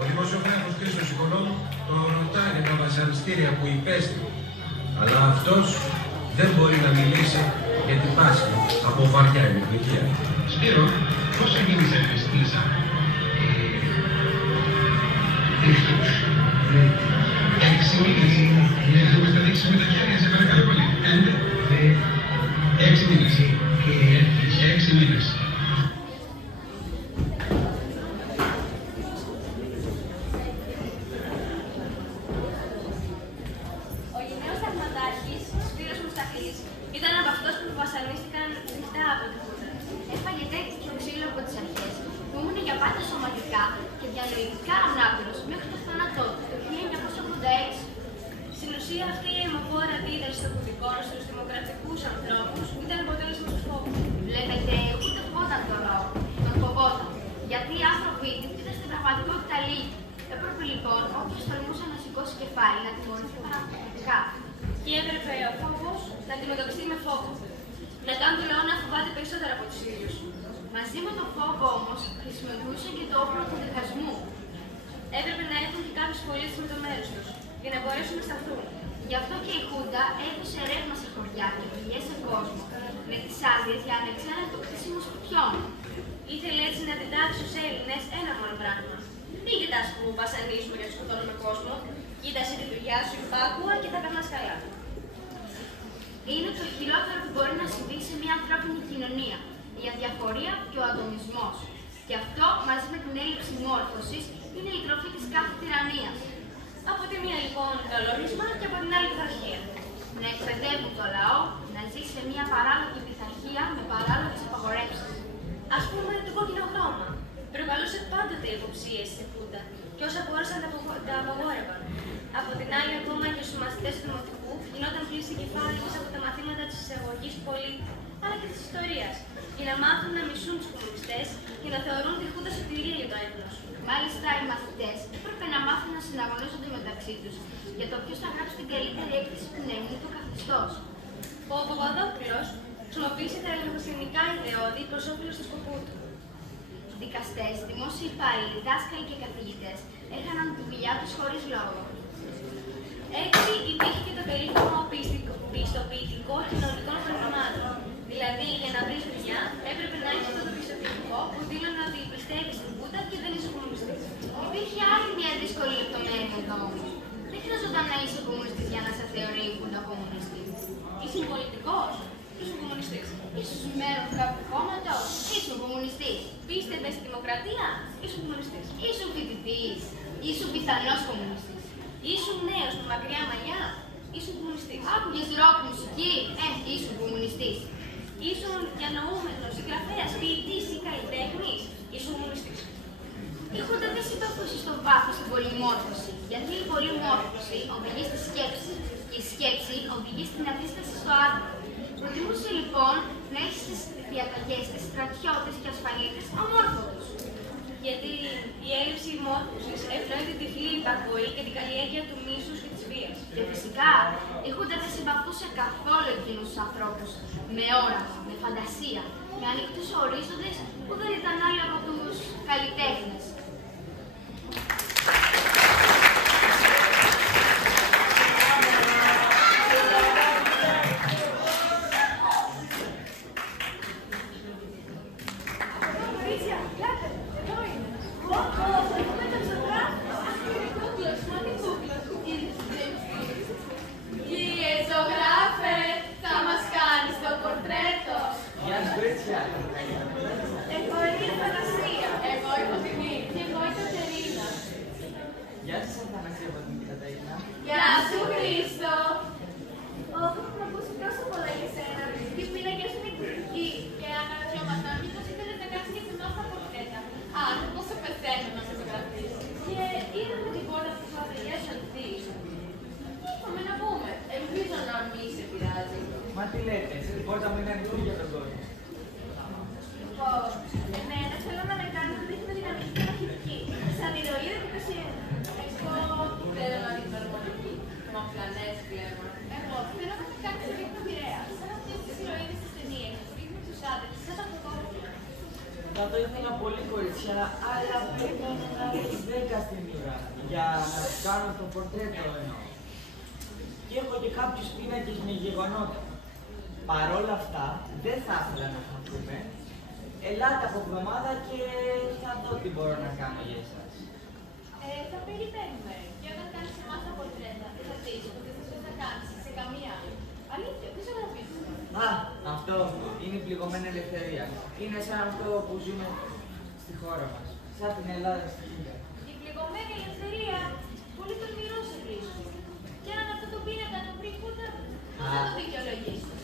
Ο δημοσιογράφος Χρήστος Οικονόμου τον ρωτάει για τα βασανιστήρια που υπέστη. Αλλά αυτός δεν μπορεί να μιλήσει γιατί πάσχει από βαριά ηλικία. Σπύρο, πώς έγινες ευαισθήσα? Χριστός. 6 μήνες. Ναι, θα μας τα δείξεις με τα χέρια, σε παρακαλώ πολύ. 6 μήνες. 6 μήνες. Ο γενναίος Αρχοντάρχης, Σπύρος Μουσταχής, ήταν από αυτούς που βασανίστηκαν ζητά από τη Χούντα. Έφαγε τέτοιο ξύλο από τις αρχές, που ήμουν για πάντα σωματικά και διανοητικά ανάπηρος μέχρι το θάνατό του το 1986. Στην ουσία, αυτή η αιμοφόρα αντίδραση των κωδικών στους δημοκρατικούς ανθρώπους ήταν αποτέλεσμα του φόβου. Βλέπετε, ούτε φοβόταν τον λαό, τον φοβόταν. Γιατί οι άνθρωποι ήταν στην πραγματικότητα λίγοι. Έπρεπε λοιπόν όποιος τολμούσε να σηκώσει κεφάλι να τιμωρηθεί πραγματικά. Και έπρεπε ο φόβος να αντιμετωπιστεί με φόβο. Να κάνουν τον λαό να φοβάται περισσότερο από τους ίδιους. Μαζί με τον φόβο όμως χρησιμοποιούσαν και το όπλο του διχασμού. Έπρεπε να έχουν και κάποιες πωλήσεις με το μέρος τους, για να μπορέσουν να σταθούν. Γι' αυτό και η Χούντα έδωσε ρεύμα σε χωριά και πηγές σε κόσμο, με τις άδειες για ανεξάρτητο κτίσιμο σπιτιών. Ήθελε έτσι να διδάξει στους Έλληνες ένα μόνο πράγμα. Μην κοιτάς που βασανίζουμε και σκοτώνουμε κόσμο. Κοίτασε τη δουλειά σου υπάκουα και θα περνάς καλά. είναι το χειρότερο που μπορεί να συμβεί σε μια ανθρώπινη κοινωνία. Η αδιαφορία και ο ατομισμός. Και αυτό, μαζί με την έλλειψη μόρφωσης, είναι η τροφή της κάθε τυραννίας. Από τη μία λοιπόν καλόρισμα και από την άλλη πειθαρχία. Να εκπαιδεύουν το λαό να ζει σε μια παράλογη πειθαρχία με παράλογες απαγορεύσεις. Ας πούμε το κόκκινο χρώμα. Προκαλούσε πάντοτε υποψίες σε Χούντα και όσα μπόρεσαν τα απαγόρευαν. Από την άλλη, ακόμα και στους μαθητές του Δημοτικού γινόταν πλήση κεφάλι μέσα από τα μαθήματα της εισαγωγής του πολίτη, αλλά και της ιστορίας, για να μάθουν να μισούν τους κομμουνιστές και να θεωρούν τη Χούντα σωτηρία για το έθνος. Μάλιστα, οι μαθητές έπρεπε να μάθουν να συναγωνίζονται μεταξύ τους για το ποιος θα γράψει την καλύτερη έκθεση που είναι το καθεστώς. Ο Παπαδόπουλος χρησιμοποίησε τα ελληνοκριστιανικά ιδεώδη προς όφελος του σκοπού του. Δικαστές, δημόσιοι υπάλληλοι, δάσκαλοι και καθηγητές έχαναν τη δουλειά τους χωρίς λόγο. Έτσι υπήρχε και το περίφημο πιστοποιητικό κοινωνικών προγραμμάτων. Δηλαδή, για να βρεις δουλειά, έπρεπε να έχεις αυτό το πιστοποιητικό που δήλωνε ότι πιστεύεις στην Χούντα και δεν είσαι κομμουνιστής. Υπήρχε άλλη μια δύσκολη λεπτομέρεια εδώ όμως. Δεν χρειαζόταν να είσαι κομμουνιστής για να σε θεωρεί η Χούντα κομμουνιστή. Ήσουν πολιτικός, ήσουν κομμουνιστής. Ήσουν μέλος κάποιου κόμματος, ήσουν κομμουνιστής. Πίστευες στη δημοκρατία, ήσουν κομμουνιστής. Ήσουν φοιτητής, ήσουν πιθανός κομμουνιστής. Ήσουν νέος με μακριά μαλλιά, ήσουν κομμουνιστής. Άκουγες ροκ μουσική, ήσουν κομμουνιστής. Ήσουν διανοούμενος, συγγραφέας, ποιητής ή καλλιτέχνης, ήσουν κομμουνιστής. Η Χούντα δεν συμπαθούσε στον πάθο στην πολυμόρφωση, γιατί η πολυμόρφωση οδηγεί στη σκέψη και η σκέψη οδηγεί στην αντίσταση στο άτομο. Προτιμούσε λοιπόν να έχει στις διαταγές της στρατιώτες και ασφαλίτες αμόρφωτους. Γιατί η έλλειψη μόρφωσης ευνοεί την τυφλή υπακοή και την καλλιέργεια του μίσους και της βίας. Και φυσικά, η Χούντα δεν συμπαθούσε καθόλου εκείνους τους ανθρώπους με όραμα, με φαντασία, με ανοιχτούς ορίζοντες που δεν ήταν άλλοι από τους καλλιτέχνες. Εγώ είμαι η Θανασία. Εγώ η Φωτεινή. Και εγώ η Κατερίνα. Γεια σας, Αθανασία από την Κατερίνα. Γεια σου, Χρήστο. Έχω να ακούσει τόσο πολλά για σένα. Και οι πίνακες είναι εκπληκτικοί. Και αναρωτιόμασταν μήπως ήθελες να κάνεις και σε εμάς τα πορτρέτα. Αν, πόσο πεθαίνω να φωτογραφείς. Και είδαμε την πόρτα που σου ατελειώσει να δεις. Τι είχαμε να πούμε. Ελπίζω να μην σε πειράζει. Μα τι λέτε, η πόρτα μου είναι ανοιχτή για τον κόσμο. Λοιπόν, εμένα θέλω να με κάνει να δείχνω δυναμική και μαχητική. Σαν ηρωίδα και πεσιένα. Εγώ θέλω να δείχνω αρμονική. Μα πλανές βλέπω. Εγώ θέλω να με κάνει σε δείχνω μοιραία. Σαν αυτές τις ηρωίδες της ταινίας που ρίχνουν τους άντρες, σαν τα φωτόφυλλα. Θα το ήθελα πολύ, κορίτσια, αλλά πρέπει να έχει 10 στην ώρα για να κάνω το πορτρέτο εννοώ. Και έχω και κάποιους πίνακες με γεγονότα. Παρ' όλα αυτά, δεν θα ήθελα να χαθούμε. Ελάτε από εβδομάδα και θα δω τι μπορώ να κάνω για εσάς. Θα περιμένουμε. Και όταν κάνεις εμάς τα πορτρέτα, δεν θα δεις ότι δεν θες να κάνεις σε καμία άλλη. Αλήθεια, δεν σε αγαπήσεις. Α, αυτό είναι η πληγωμένη ελευθερία. Είναι σαν αυτό που ζούμε στη χώρα μας. Σαν την Ελλάδα στη Χούντα. Η πληγωμένη ελευθερία. Πολύ τολμηρό σε βρίσκω. Και αν αυτό το πίνακα το βρει Χούντα, πώς θα το δικαιολογήσεις.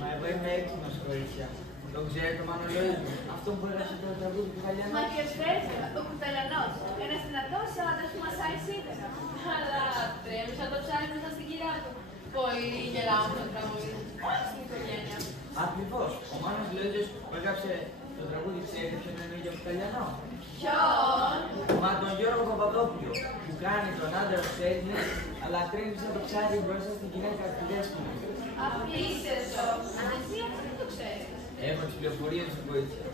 Μα εγώ είμαι έξυπνος, κορίτσια. Το ξέρετε το Μανολόιδο, αυτό που έγραψε το τραγούδι του Κουταλιανού. Μα και βέβαια, ο Κουταλιανός. Ένας δυνατός άντρας που μασάει σίδερα. Αλλά τρέμεις να το ψάχνεις μέσα στην κοιλιά του. Πολύ γελάω με το τραγούδι. Όλοι στην οικογένεια. Ακριβώς. Ο Μάνος Λόιδος που έγραψε το τραγούδι, ξέρετε ποιον εννοεί για Κουταλιανό. Ποιον? Μα τον Γιώργο Παπαδόπουλο, που κάνει τον άντρα στους Έλληνες, αλλά τρέμει σαν το ψάρι μπροστά στην γυναίκα του Δέσποινα. Απίστευτο. Εσύ αυτό δεν το ξέρεις. Έχω τις πληροφορίες του κορίτσια.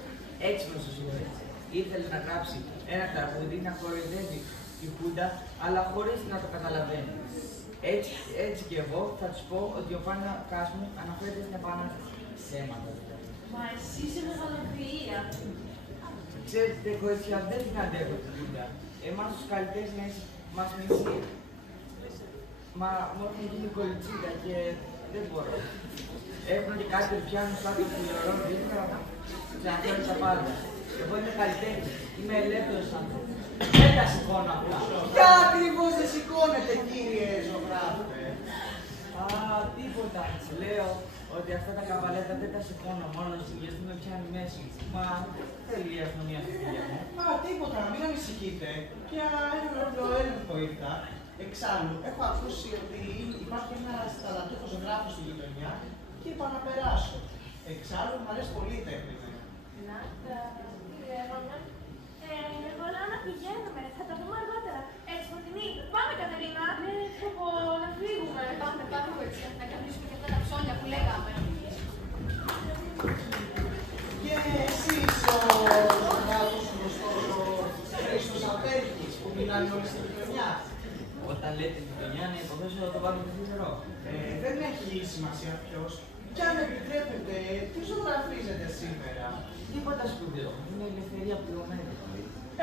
Έξυπνος ο συγγραφέας. Ήθελε να γράψει ένα τραγούδι να κοροϊδεύει τη Χούντα, αλλά χωρίς να το καταλαβαίνει. Έτσι και εγώ θα τους πω ότι ο πάνακας μου αναφέρεται στην επανάσταση. Ψέματα δηλαδή. Μα εσύ είσαι μεγαλοφυΐα. Ξέρετε, κορίτσια, δεν την αντέχω τη Χούντα. Εμάς τους καλλιτέχνες μας μισεί. Μα μου έχουν γίνει κολλητσίτα και δεν μπορώ. Έχουν και κάτι που πιάνουν στο άκρη του λεωρών δίπλα, ξαναφέρουν τα πάντα. Εγώ είμαι καλλιτέχνης, είμαι ελεύθερος άνθρωπος. Δεν τα σηκώνω αυτά. Ποια ακριβώς δεν σηκώνεται, κύριε ζωγράφε? Α, τίποτα. Λέω ότι αυτά τα καβαλέτα δεν τα σηκώνω μόνο γιατί με πιάνει μέση. Μα θέλει η αστυνομία στη δουλειά μου. Α, τίποτα, μην ανησυχείτε. Για ένα απλό έλεγχο ήρθα. Εξάλλου, έχω ακούσει ότι υπάρχει ένας ταλαντούχος ζωγράφος στη γειτονιά και είπα να περάσω. Εξάλλου, μου αρέσει πολύ η τέχνη. Να, δουλεύαμε. Εγώ λέω να πηγαίνουμε, θα τα δούμε αργότερα. Έτσι, Φωτεινή. Πάμε, Κατερίνα. Ναι, πω, να φύγουμε. Πάμε, έτσι, να κρατήσουμε και αυτά τα ψώνια που λέγαμε. Και εσείς ο ζωγράφος γνωστός ο Χρήστος Απέλκης που μιλάνε όλοι στην γειτονιά. Όταν λέτε γειτονιά, να υποθέσω να το πάρω το φυσερό. Δεν έχει σημασία ποιος. Κι αν επιτρέπετε, τι ζωγραφίζετε σήμερα? Τίποτα σπουδαίο. Είναι ελευθερία πληρωμένη.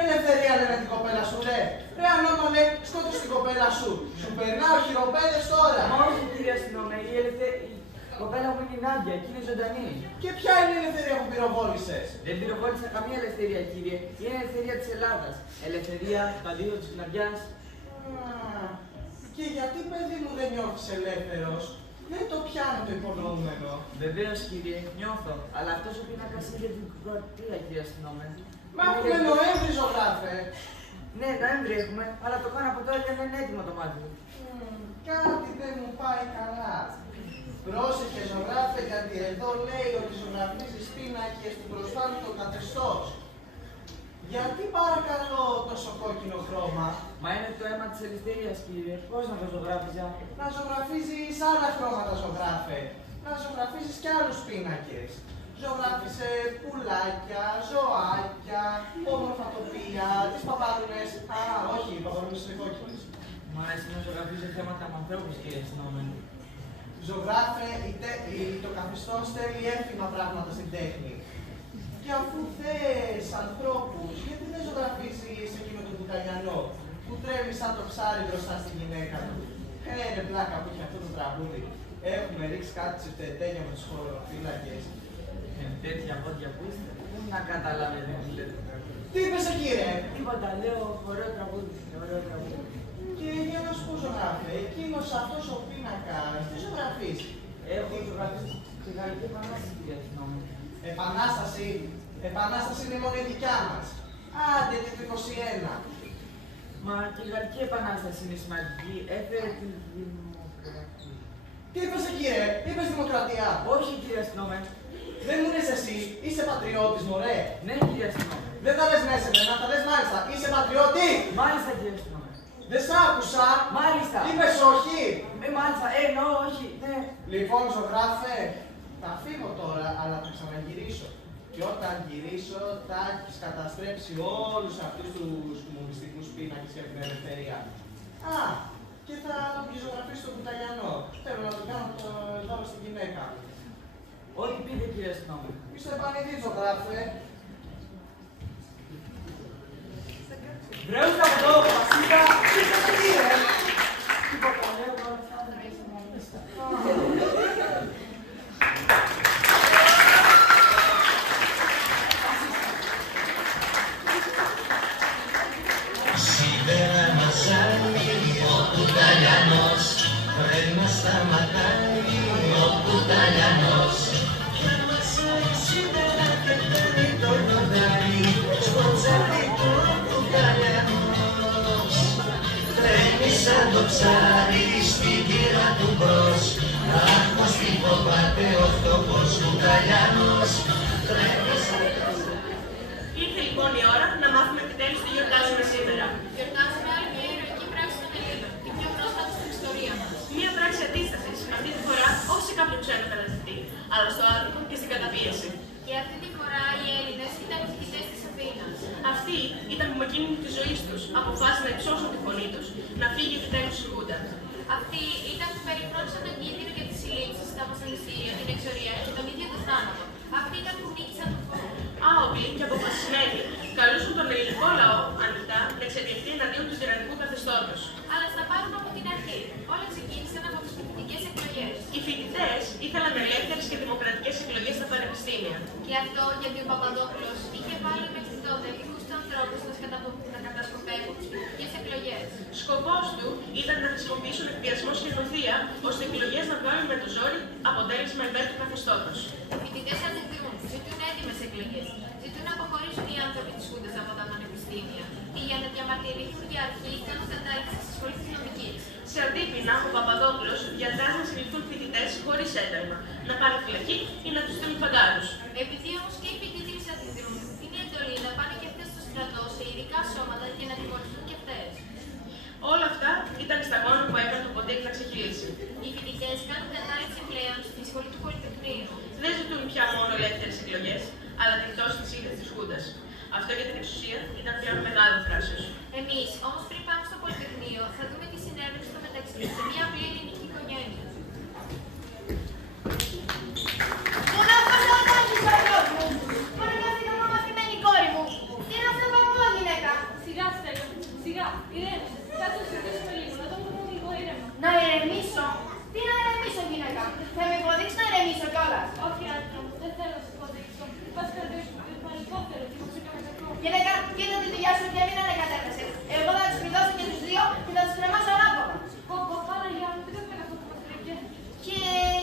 Ελευθερία λένε την κοπέλα σου, ρε. Ρε ανώμαλε, σκότωσε την κοπέλα σου. Σου περνάω χειροπέδες τώρα. Μα όχι, κύριε αστυνομία, η κοπέλα μου είναι η Νάντια, εκείνη είναι ζωντανή. Και ποια είναι η ελευθερία που πυροβόλησες? Δεν πυροβόλησα καμία ελευθερία, κύριε. Είναι η ελευθερία της Ελλάδας. Ελευθερία του αντίθετου της Κλαδιάς. Και γιατί, παιδί μου, δεν νιώθεις ελεύθερος? Δεν το πιάνω το υπονοούμενο. Βεβαίως, κύριε, νιώθω. Αλλά αυτός ο πίνακας είναι για την Κροατία, κύριε αστυνομία. Μα έχουμε Νοέμβρη, ζωγράφε. Ναι, Νοέμβρη έχουμε, αλλά το κάνω από τώρα για να είναι έτοιμο το μάτι μου. Κάτι δεν μου πάει καλά. Πρόσεχε, ζωγράφε, γιατί εδώ λέει ότι ζωγραφίζεις πίνακες που προσφέρουν το καθεστώς. Γιατί παρακαλώ τόσο κόκκινο χρώμα? Μα είναι το αίμα της ελευθερίας, κύριε. Πώς να το ζωγράφιζα? Να ζωγραφίζεις άλλα χρώματα, ζωγράφε. Να ζωγραφίζεις κι άλλους πίνακες. Ζωγράφισε πουλάκια, ζωάκια, όμορφα τοπία, τις παπαρούνες. Α, όχι, οι παπαρούνες είναι κόκκινες. Μου αρέσει να ζωγραφίζω θέματα με ανθρώπους, κύριε αστυνομία. Ζωγράφε, το καθεστώς θέλει εύθυμα πράγματα στην τέχνη. Και αφού θες ανθρώπους, γιατί δεν ζωγραφίζεις εκείνο τον Κουταλιανό που τρέμει σαν το ψάρι μπροστά στη γυναίκα του? Ρε πλάκα που έχει αυτό το τραγούδι. Έχουμε ρίξει κάτι σε τετέλια με τους χωροφύλακες. Τέτοια πόδια που είστε, πού να καταλάβετε τι λέτε. Τι είπες εκεί, ρε? Τίποτα, λέω ωραίο τραγούδι. Ωραίο τραγούδι. Και για να σου πω, ζωγράφε, εκείνος αυτός ο πίνακας, τι ζωγραφίζει? Έχω ζωγραφίσει τη Γαλλική Επανάσταση, κύριε αστυνομία. Επανάσταση. Επανάσταση είναι μόνο η δικιά μας. Άντε και το 21. Μα και η Γαλλική Επανάσταση είναι σημαντική. Έφερε τη δημοκρατία. Τι είπες εκεί, ρε? Είπες δημοκρατία? Όχι, κύριε αστυνομία. Δεν μου λες εσύ, είσαι πατριώτης, μωρέ. Ναι, κύριε αστυνομία. Δεν τα λες μέσα εμένα, τα λες μάλιστα. Είσαι πατριώτη. Μάλιστα, κύριε αστυνομία. Δεν σ' άκουσα. Μάλιστα. Είπες όχι. Μάλιστα, εννοώ όχι, ναι. Λοιπόν, ζωγράφε, θα φύγω τώρα, αλλά θα ξαναγυρίσω. Και όταν γυρίσω, θα έχεις καταστρέψει όλους αυτούς τους κομμουνιστικούς πίνακες για την ελευθερία. Α, και θα ζωγραφίσω τον Κουταλιανό. Θέλω να το κάνω δώρο στη γυναίκα. Ό,τι πείτε, κύριε αστυνομία. Είσαι επανειδή, ζωγράφε. Βρέω από εδώ, βασίλα. Τι είναι? Τίποτα, λέω όλα αυτά να είσαι μόνιστα. Σίδερα μαζάνει ο Κουταλιανός, πρέπει να σταματάει ο Κουταλιανός. Κι αμασάει σίδερα και παίρνει το λοδάρι, στο τσάρι του ο Κουταλιανός. Τρέμει σαν το ψάρι στην κύρα του μπρος, αχ πως τι φοβάται ο φτωχός Κουταλιανός. Τρέμει σαν το ψάρι. Ήρθε λοιπόν η ώρα να μάθουμε επιτέλους τι γιορτάζουμε σήμερα. Γιορτάζουμε άλλη μια ηρωική πράξη των Ελλήνων, την πιο πρόσφατη στην ιστορία μας. Μία πράξη αντίστασης, αυτή τη φορά όχι σε κάποιο ξένο θανατητή, αλλά στο άτομο και στην καταπίεση. Και αυτή τη φορά οι Έλληνες ήταν οι διοικητές της Αθήνας. Αυτοί ήταν που με εκείνη τη ζωή τους αποφάσισαν να υψώσουν τη φωνή τους, να φύγει επιτέλους η Χούντα. Αυτοί ήταν που περιφρόνησαν τον κίνδυνο και τις συλλήψεις, τα βασανιστήρια, την εξορία και τον ίδιο τον θάνατο. Αυτοί ήταν που νίκησαν τον φόβο. Άοπλοι και αποφασισμένοι, καλούσαν τον ελληνικό λαό ανοιχτά να εξεγερθεί εναντίον του τυραννικού καθεστώτος. Αλλά στα πάρουν από την αρχή. Όλα ξεκίνησαν από τις φοιτητικές εκλογές. Οι φοιτητές ήθελαν ελεύθερες και δημοκρατικές εκλογές στα πανεπιστήμια. Και αυτό γιατί ο Παπαδόπουλος είχε βάλει μέχρι τότε λίγους ανθρώπους να κατασκοπεύουν τις φοιτητικές εκλογές. Σκοπός του ήταν να χρησιμοποιήσουν εκβιασμό και νοθεία ώστε οι εκλογές να βγάλουν με το ζόρι αποτέλεσμα υπέρ του καθεστώτος. Οι φοιτητές αντιδρούν, ζητούν έτοιμες εκλογές. Ζητούν να αποχωρήσουν οι άνθρωποι της Χούντας από τα πανεπιστήμια. Και για να διαμαρτυρηθούν για αρχή κάνουν κατάληξη στη σχολή της νομικής. Σε αντίπεινα, ο Παπαδόπουλος διατάζει να συλληφθούν φοιτητές χωρίς ένταλμα, να πάνε φυλακή ή να τους στείλουν φαντάρους. Επειδή όμως και οι φοιτητές αντιδρούν, είναι η εντολή να πάνε και αυτές στο στρατό σε ειδικά σώματα και να τιμωρηθούν και αυτές. Όλα αυτά ήταν η σταγόνα που έκανε το Ποντίκ να ξεχυλήσει. Οι φοιτητές κάνουν κατάληξη πλέον στη σχολή του Πολυτεχνείου. Δεν ζητούν πια μόνο ελεύθερες εκλογές, αλλά την πτώση της ίδιας της Χούντας. Αυτό για την εξουσία ήταν πια μεγάλο θράσος. Εμείς, όμως, πριν πάμε στο Πολυτεχνείο, θα δούμε τι συνέβη στο μεταξύ σε μια απλή ελληνική οικογένεια. Μπορεί να φύγει από μαθημένη κόρη μου. Τι είναι αυτό που ακούω, γυναίκα. Σιγά, Στέλλα. Σιγά, ηρέμησε. Κάτσε να συζητήσουμε λίγο, να το πούμε λίγο ήρεμα. Να ηρεμήσω. Τι να ηρεμήσω, γυναίκα. Θα με υποδείξει να ηρεμήσω κιόλας. Όχι, άντρα μου, δεν θέλω να σε υποδείξω. Πας κρατήσω το παρελθότερο και μας έκαμε κακό. Γυναίκα, κοίτα τη δουλειά σου και μην ανακατεύεσαι. Εγώ θα τους πηδώσω και τους δύο και θα τους κρεμάσω ανάποδα. Κόκο, Παναγιά μου, τι δεν έκανε αυτό που μας τρέχει. Και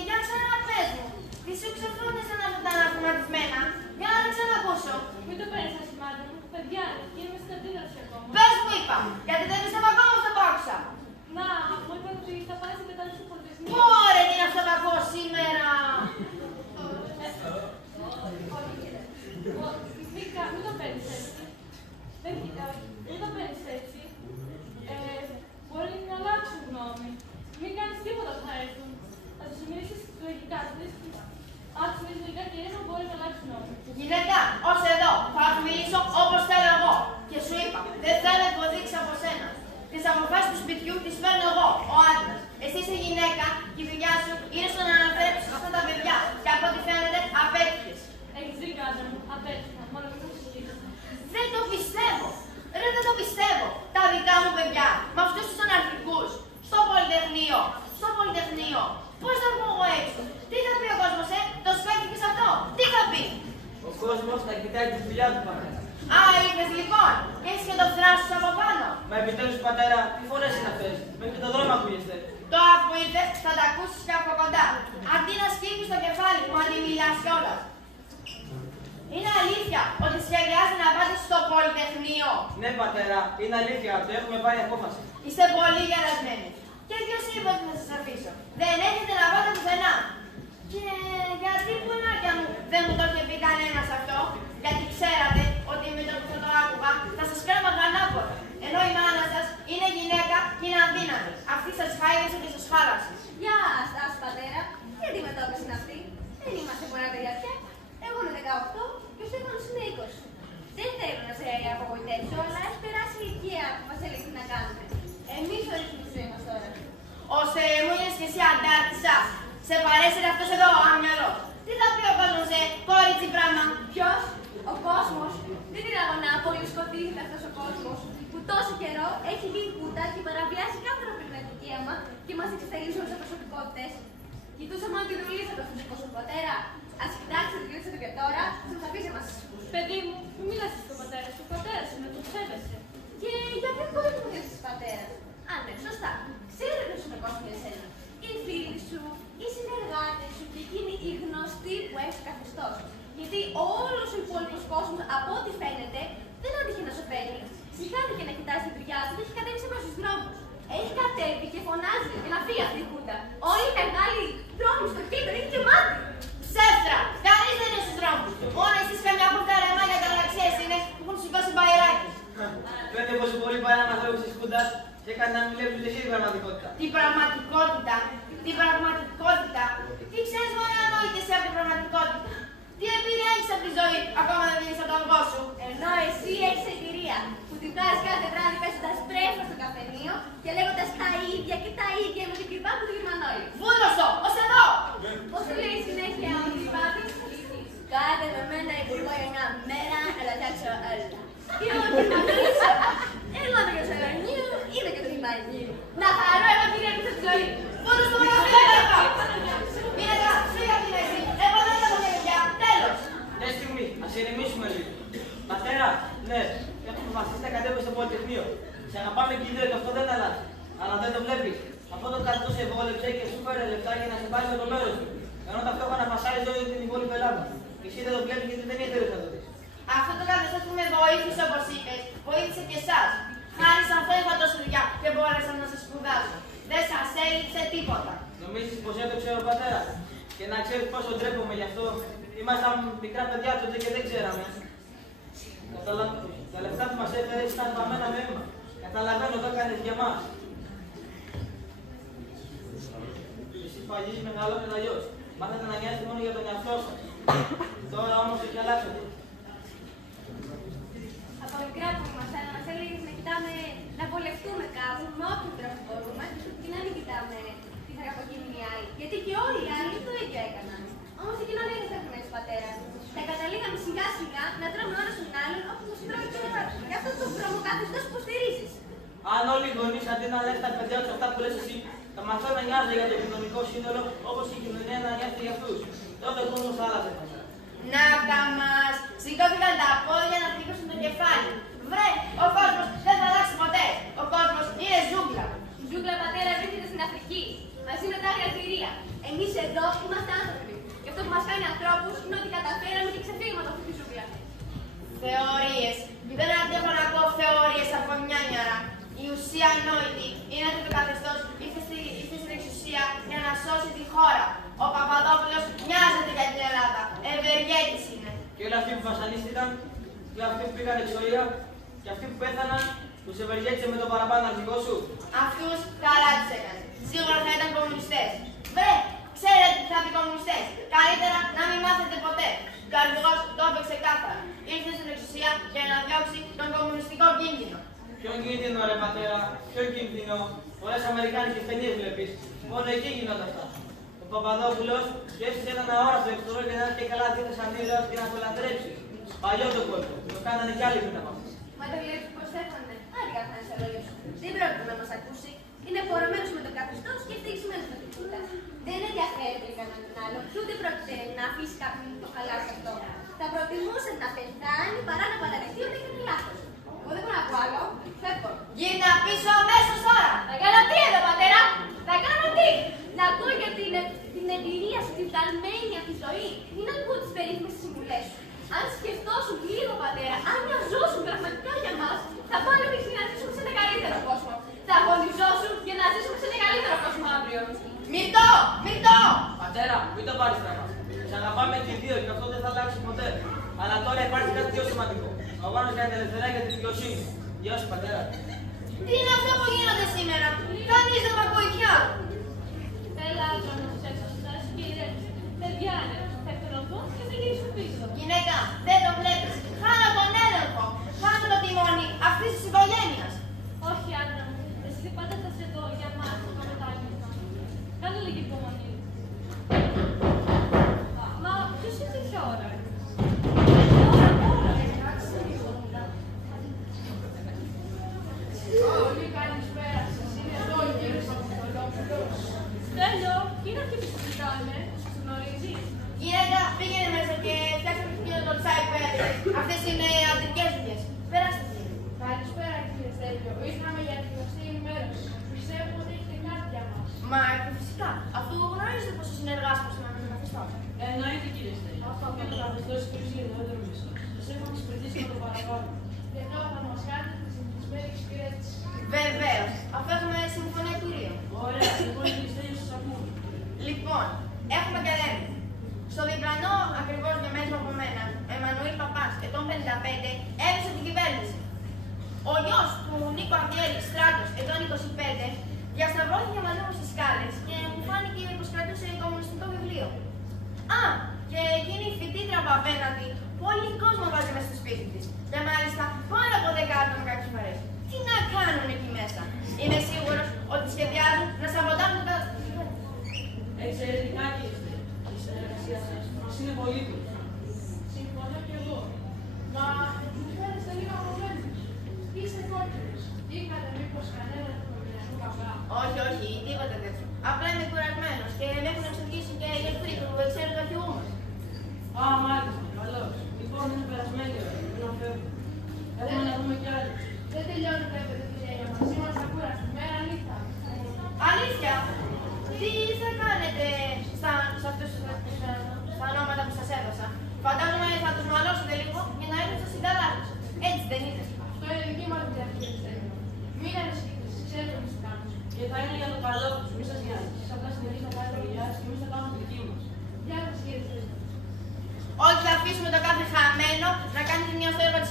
για ξανά πες μου. Τι σου ξεφώνησαν αυτά τα αναφορματισμένα. Για να τα ξανακούσω. Μην το παίρνεις ασημάτα μου. Παιδιά, και είμαι στην αντίδραση ακόμα. Πες μου είπα, γιατί δεν πιστεύω ακόμα αυτό που άκουσα. Να, μου είπαν ότι θα πάνε στην κατάσταση του πολιτισμού. Πόρε, τι είναι αυτό που ακούω σήμερα. Μην το παίρνεις έτσι. Δεν κοιτάω. Μην το παίρνεις έτσι. Μπορεί να αλλάξουν γνώμη. Μην κάνεις τίποτα που θα έρθουν. Θα τους μιλήσεις λογικά. Αν τους μιλήσεις λογικά και ήρεμα μπορεί να αλλάξει γνώμη. Γυναίκα, ως εδώ, θα σου μιλήσω όπως θέλω εγώ. Και σου είπα, δεν θέλω υποδείξει από σένα. Τις αποφάσεις του σπιτιού τις παίρνω εγώ, ο άντρας. Εσύ είσαι γυναίκα και η δουλειά σου είναι στο να αναθρέψεις αυτά τα παιδιά. Και από ό,τι φαίνεται, απέτυχες. Έχεις δίκιο, άντρα μου. Απέτυχα. Μόνο μην το συζητήσω. Δεν το πιστεύω. Ρε, δεν το πιστεύω. Τα δικά μου παιδιά, με αυτούς τους αναρχικούς, στο Πολυτεχνείο. Στο Πολυτεχνείο. Πώς θα βγω εγώ έξω. Τι θα πει ο κόσμος, το σκέφτηκες αυτό. Τι θα πει. Ο κόσμος θα κοιτάει τη δουλειά του, πατέρα. Α, ήρθες λοιπόν. Και έχεις και το θράσος από πάνω. Μα επιτέλους, πατέρα, τι φορές είναι αυτές. Μέχρι το δρόμο ακούγεστε. Τώρα που ήρθες θα τα ακούσεις και από κοντά. Αντί να σκύβεις το κεφάλι μου, αντί μιλάς κιόλας. Είναι αλήθεια ότι σχεδιάζει να πάτε στο Πολυτεχνείο. Ναι, πατέρα, είναι αλήθεια. Το έχουμε πάρει απόφαση. Είστε πολύ γερασμένοι. Και ποιος είπε ότι θα σας αφήσω. Δεν έχετε να πάτε πουθενά. Και γιατί πουλάκια μου δεν μου το είχε πει κανένας αυτό. Γιατί ξέρατε ότι με το που θα το άκουγα θα σας κρέμαγα ανάποδα. Ενώ η μάνα σας είναι γυναίκα και είναι αδύναμη. Αυτή σας χάιδεσε και σας χάλασε. Γεια σας, πατέρα. Τι αντιμετώπιση είναι αυτή. Δεν είμαστε πολλά παιδιά πια. Εγώ είμαι 18 και ο Στέφανος είναι 20. Δεν θέλω να σε απογοητεύσω, αλλά έχει περάσει η ηλικία που μας έλεγε να κάνουμε. Εμείς ορίζουμε τη ζωή μας τώρα. Ώστε μου είναι και εσύ αντάρτησα. Σε παρέσυρε αυτός εδώ ο άμυαλος. Τι θα πει ο κόσμος, κόριτσι πράγμα. Ποιος? Ο κόσμος. Δεν είναι αγωνά, πολύ σκοτίζεται αυτός ο κόσμος που τόσο καιρό έχει γίνει κούτα και παραβιάζει κάθε ανθρωπινό δικαίωμα και μας εξασθενίζει όλες τις προσωπικότητες. Κοιτούσαμε όλη τη δουλειά από αυτόν τον κόσμο, πατέρα. Ας κοιτάξετε τη δουλειά του και τώρα, θα μας αφήσει εμάς. Παιδί μου, μην μιλάς στον πατέρα σου. Ο πατέρας είναι, το ψεύεσαι. Και για ποιο λόγο δεν μου δίνεις πατέρα. Α, ναι, σωστά. Ξέρετε ποιος είναι ο κόσμος για εσένα. Οι φίλοι σου, οι συνεργάτες σου και εκείνοι οι γνωστοί που έχει καθεστώς. Γιατί όλος ο υπόλοιπος κόσμος, από ό,τι φαίνεται, δεν άντυχε να σου παίρνει. Συχάθηκε να κοιτάζει τη δουλειά του και έχει κατέβει σε στους δρόμους. Έχει κατέβει και φωνάζει για να φύγει αυτή η χούντα. Όλοι οι μεγάλοι δρόμοι στο κέντρο είναι γεμάτοι. Ψεύτρα! Κανείς δεν είναι στους δρόμους. Μόνο εσείς καμιά χορταρεμά για γαλαξίες είναι που έχουν σηκώσει μπαϊράκι. Φαίνεται πως οι πολλοί παράνομα ανθρώπους της Χούντας και έκανε να μιλέψουν εσύ την πραγματικότητα. Την πραγματικότητα. Την πραγματικότητα. Τι ξέρεις μόνο να νόητες εσύ από την πραγματικότητα. Τι εμπειρία έχεις από τη ζωή, ακόμα δεν βγαίνεις από το αυγό σου. Ενώ εσύ έχεις εμπειρία που την βγάζεις κάθε βράδυ παίζοντας πρέφα στο καφενείο και λέγοντας τα ίδια και τα ίδια με την κρυβά του Γερμανόλη. Βούλωσο, ως εδώ! Πώς του λέει συνέχεια ο Κρυβάτης? Κάντε με μένα υπουργό για μια μέρα να τα φτιάξω όλα. δούλεψε και σου φέρε λεφτά για να σε πάρει με το μέρος του. Ενώ ταυτόχρονα φασάριζε όλη την υπόλοιπη Ελλάδα. Και εσύ δεν το βλέπεις γιατί δεν ήθελες να το δεις. Αυτό το καθεστώς που με βοήθησε, όπως είπες, βοήθησε και εσάς. Χάρη σε αυτό είχα τόση δουλειά και μπόρεσα να σας σπουδάσω. Δεν σας έλειψε τίποτα. Νομίζεις πως έτοξε ο πατέρας. Και να ξέρεις πόσο ντρέπομαι γι' αυτό. Ήμασταν μικρά παιδιά τότε και δεν ξέραμε. Τα λεφτά που μας έφερες ήταν βαμμένα με αίμα. Καταλαβαίνω, το έκανες για μας. Εσύ παλιείς μεγαλώνες αλλιώς. Μάθατε να νοιάζετε μόνο για τον εαυτό σας. Τώρα όμως έχει αλλάξει. Από μικρά που ήμασταν, μας έλεγες να κοιτάμε, να βολευτούμε κάπου με όποιον τρόπο μπορούμε και να μην κοιτάμε τι θα κακοκίνει οι άλλοι. Γιατί και όλοι οι άλλοι το ίδιο έκαναν. Όμως εκείνο δεν ήταν σταθμένος πατέρα. Τα καταλήγαμε σιγά σιγά να τρώμε ένα στον άλλον όπως μας τρώει και ένα. Γι' αυτό το προμοκαθεστώς που υποστηρίζεις. Αν όλοι οι γονείς αντί να λες τα παιδιά τους αυτά που λες εσύ, θα μαθαίνουν να νοιάζονται για το κοινωνικό σύνολο όπως η κοινωνία να νοιάζεται για αυτούς. Τότε ο κόσμος θα άλλαζε. Να τα μας! Σηκώθηκαν τα πόδια να χτύπησουν το κεφάλι. Βρε, ο κόσμος δεν θα αλλάξει ποτέ. Ο κόσμος είναι ζούγκλα. Η ζούγκλα, πατέρα, βρίσκεται στην Αφρική, μαζί με τα άλλα κτηρία. Εμείς εδώ είμαστε άνθρωποι. Και αυτό που μας κάνει ανθρώπους είναι ότι καταφέραμε και ξεφύγουμε από αυτή τη ζούγκλα. Θεωρίες. Δεν αντέχω να ακούω θεωρίες από μια νιάρα. Η ουσία ανόητη είναι ότι το καθεστώς ήρθε στην εξουσία για να σώσει τη χώρα. Ο Παπαδόπουλος νοιάζεται για την Ελλάδα. Ευεργέτης είναι. Και όλοι αυτοί που βασανίστηκαν, και αυτοί που πήγαν εξορία, και αυτοί που πέθαναν, τους ευεργέτησε με τον παραπάνω αρχηγό σου. Αυτούς καλά τους έκανε. Σίγουρα θα ήταν κομμουνιστές. Βρε, ξέρετε τι θα πει κομμουνιστές. Καλύτερα να μην μάθετε ποτέ. Και ο αρχηγός το είπε ξεκάθαρα. Ήρθε στην εξουσία για να διώξει τον κομμουνιστικό κίνδυνο. Ποιον κίνδυνο, ρε πατέρα, ποιον κίνδυνο. Πολλές αμερικάνικες ταινίες βλέπεις. Μόνο εκεί γίνονται αυτά. Ο Παπαδόπουλος σκέφτησε έναν αόρατο εχθρό για να έρθει και καλά δίθεν σαν ήρωας και να το λατρέψει. Παλιό το κόλπο. Το κάνανε κι άλλοι πριν από αυτό. Μα το βλέπεις πως έφανε. Άρικα θα είναι σε λόγια σου. Δεν πρόκειται να μας ακούσει. Είναι πορωμένος με το καθεστώς και ευτυχισμένος με την κούτα. Δεν ενδιαφέρεται για κανέναν άλλο. Και ούτε πρόκειται να αφήσει κάποιον το χαλάσει αυτό. Θα προτιμούσε να πεθάνει παρά να παραδεχτεί ότι έκανε λάθος. Εγώ δεν μπορώ να πω άλλο. Φεύγω. Γύρνα πίσω αμέσως τώρα. Θα κάνω τι εδώ, πατέρα. Θα κάνω τι. Να ακούω για την εμπειρία σου, την καλμένη αυτή ζωή. Μην ακούω τις περίφημες συμβουλές σου. Αν σκεφτόσουν λίγο, πατέρα, αν μοιαζόσουν πραγματικά για μας, θα πάνε εμείς να ζήσουμε σε ένα καλύτερο κόσμο. Θα αγωνιζόσουν για να ζήσουμε σε ένα καλύτερο κόσμο αύριο. Μυρτώ! Μυρτώ! Πατέρα, μην το πάρεις στραβά. Σε αγαπάμε και οι δύο και αυτό δεν θα αλλάξει ποτέ. Αλλά τώρα υπάρχει κάτι πιο σημαντικό. Ο αγώνας για την ελευθερία και τη δικαιοσύνη. Γεια σου, πατέρα. Τι είναι αυτό που γίνονται σήμερα. Κανείς δεν μ' ακούει πια. Έλα, άντρα να τους εξασφαλίσεις και ηρέμησε. Παιδιά είναι, θα εκτονωθούν και θα γυρίσουν πίσω. Γυναίκα, δεν το βλέπεις. Χάνω τον έλεγχο. Χάνω το τιμόνι αυτής της οικογένειας. Όχι, άντρα μου. Εσύ πάντα θα είσαι εδώ για μας, το μετάγγελμα. Κάνε λίγη υπομονή. Μα ποιος είναι τέτοια ώρα. Πολύ καλησπέρα σας. Είναι εδώ ο κύριος Παπαδόπουλος. Στέλιο, τι είναι αυτή που σου κοιτάνε, σου γνωρίζεις. Γυναίκα, πήγαινε μέσα και φτιάξε το τσάι πέρα. Αυτές είναι αντρικές δουλειές. Περάστε. Καλησπέρα κύριε Στέλιο. Ήρθαμε για τη γνωστή ενημέρωση. Πιστεύω ότι έχετε κάτι για μας. Μα φυσικά, αφού γνωρίζετε πόσο συνεργάσιμος είμαι με το καθεστώς. Εννοείται κύριε Στέλιο. Αυτό και το καθεστώς υπηρεσία δεν το μισό. Σας έχουμε εξυπηρετήσει με το παραπάνω. Και τώρα θα μας κάνετε τη συνηθισμένη εξυπηρέτηση. Βεβαίως, αφού έχουμε συμφωνία κυρίων. Ωραία, λοιπόν κύριε Στέλιο σας ακούμε. Λοιπόν, έχουμε και λέμε. Στο διπλανό ακριβώς διαμέτρο από μένα, Εμμανουήλ Παπάς, ετών 55, έδωσε την κυβέρνηση. Ο γιος του Νίκο Αγγέλη, Στράτος, ετών 25, διασταυρώθηκε μαζί μου στις σκάλες και μου φάνηκε πως κρατούσε κομμουνιστικό βιβλίο. Α, και εκείνη η φοιτήτρια από απέναντι, πολύ κόσμο βάζει μέσα στο σπίτι της. Και μάλιστα πάνω από 10 άτομα κάποιες φορές. Τι να κάνουν εκεί μέσα. Είμαι σίγουρος ότι σχεδιάζουν να σαμποτάρουν το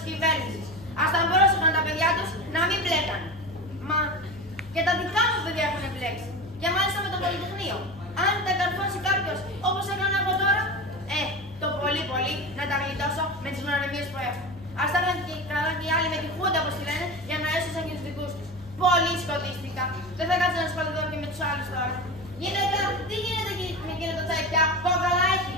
κυβέρνησης. Ας τα μπορούσαν τα παιδιά τους να μην μπλέκανε. Μα και τα δικά μου παιδιά έχουν μπλέξει. Και μάλιστα με το Πολυτεχνείο. Αν τα καρφώσει κάποιος όπως έκανα εγώ τώρα, το πολύ να τα γλιτώσω με τις γνωριμίες που έχω. Ας τα έκαναν και καλά και οι άλλοι με τη χούντα όπως τη λένε για να έσωσαν και τους δικούς τους. Πολύ σκοτίστηκα. Δεν θα κάτσω να σπαλωθώ και με τους άλλους τώρα. Γυναίκα, τι γίνεται με εκείνο το τσάι πια, κόκαλα έχει.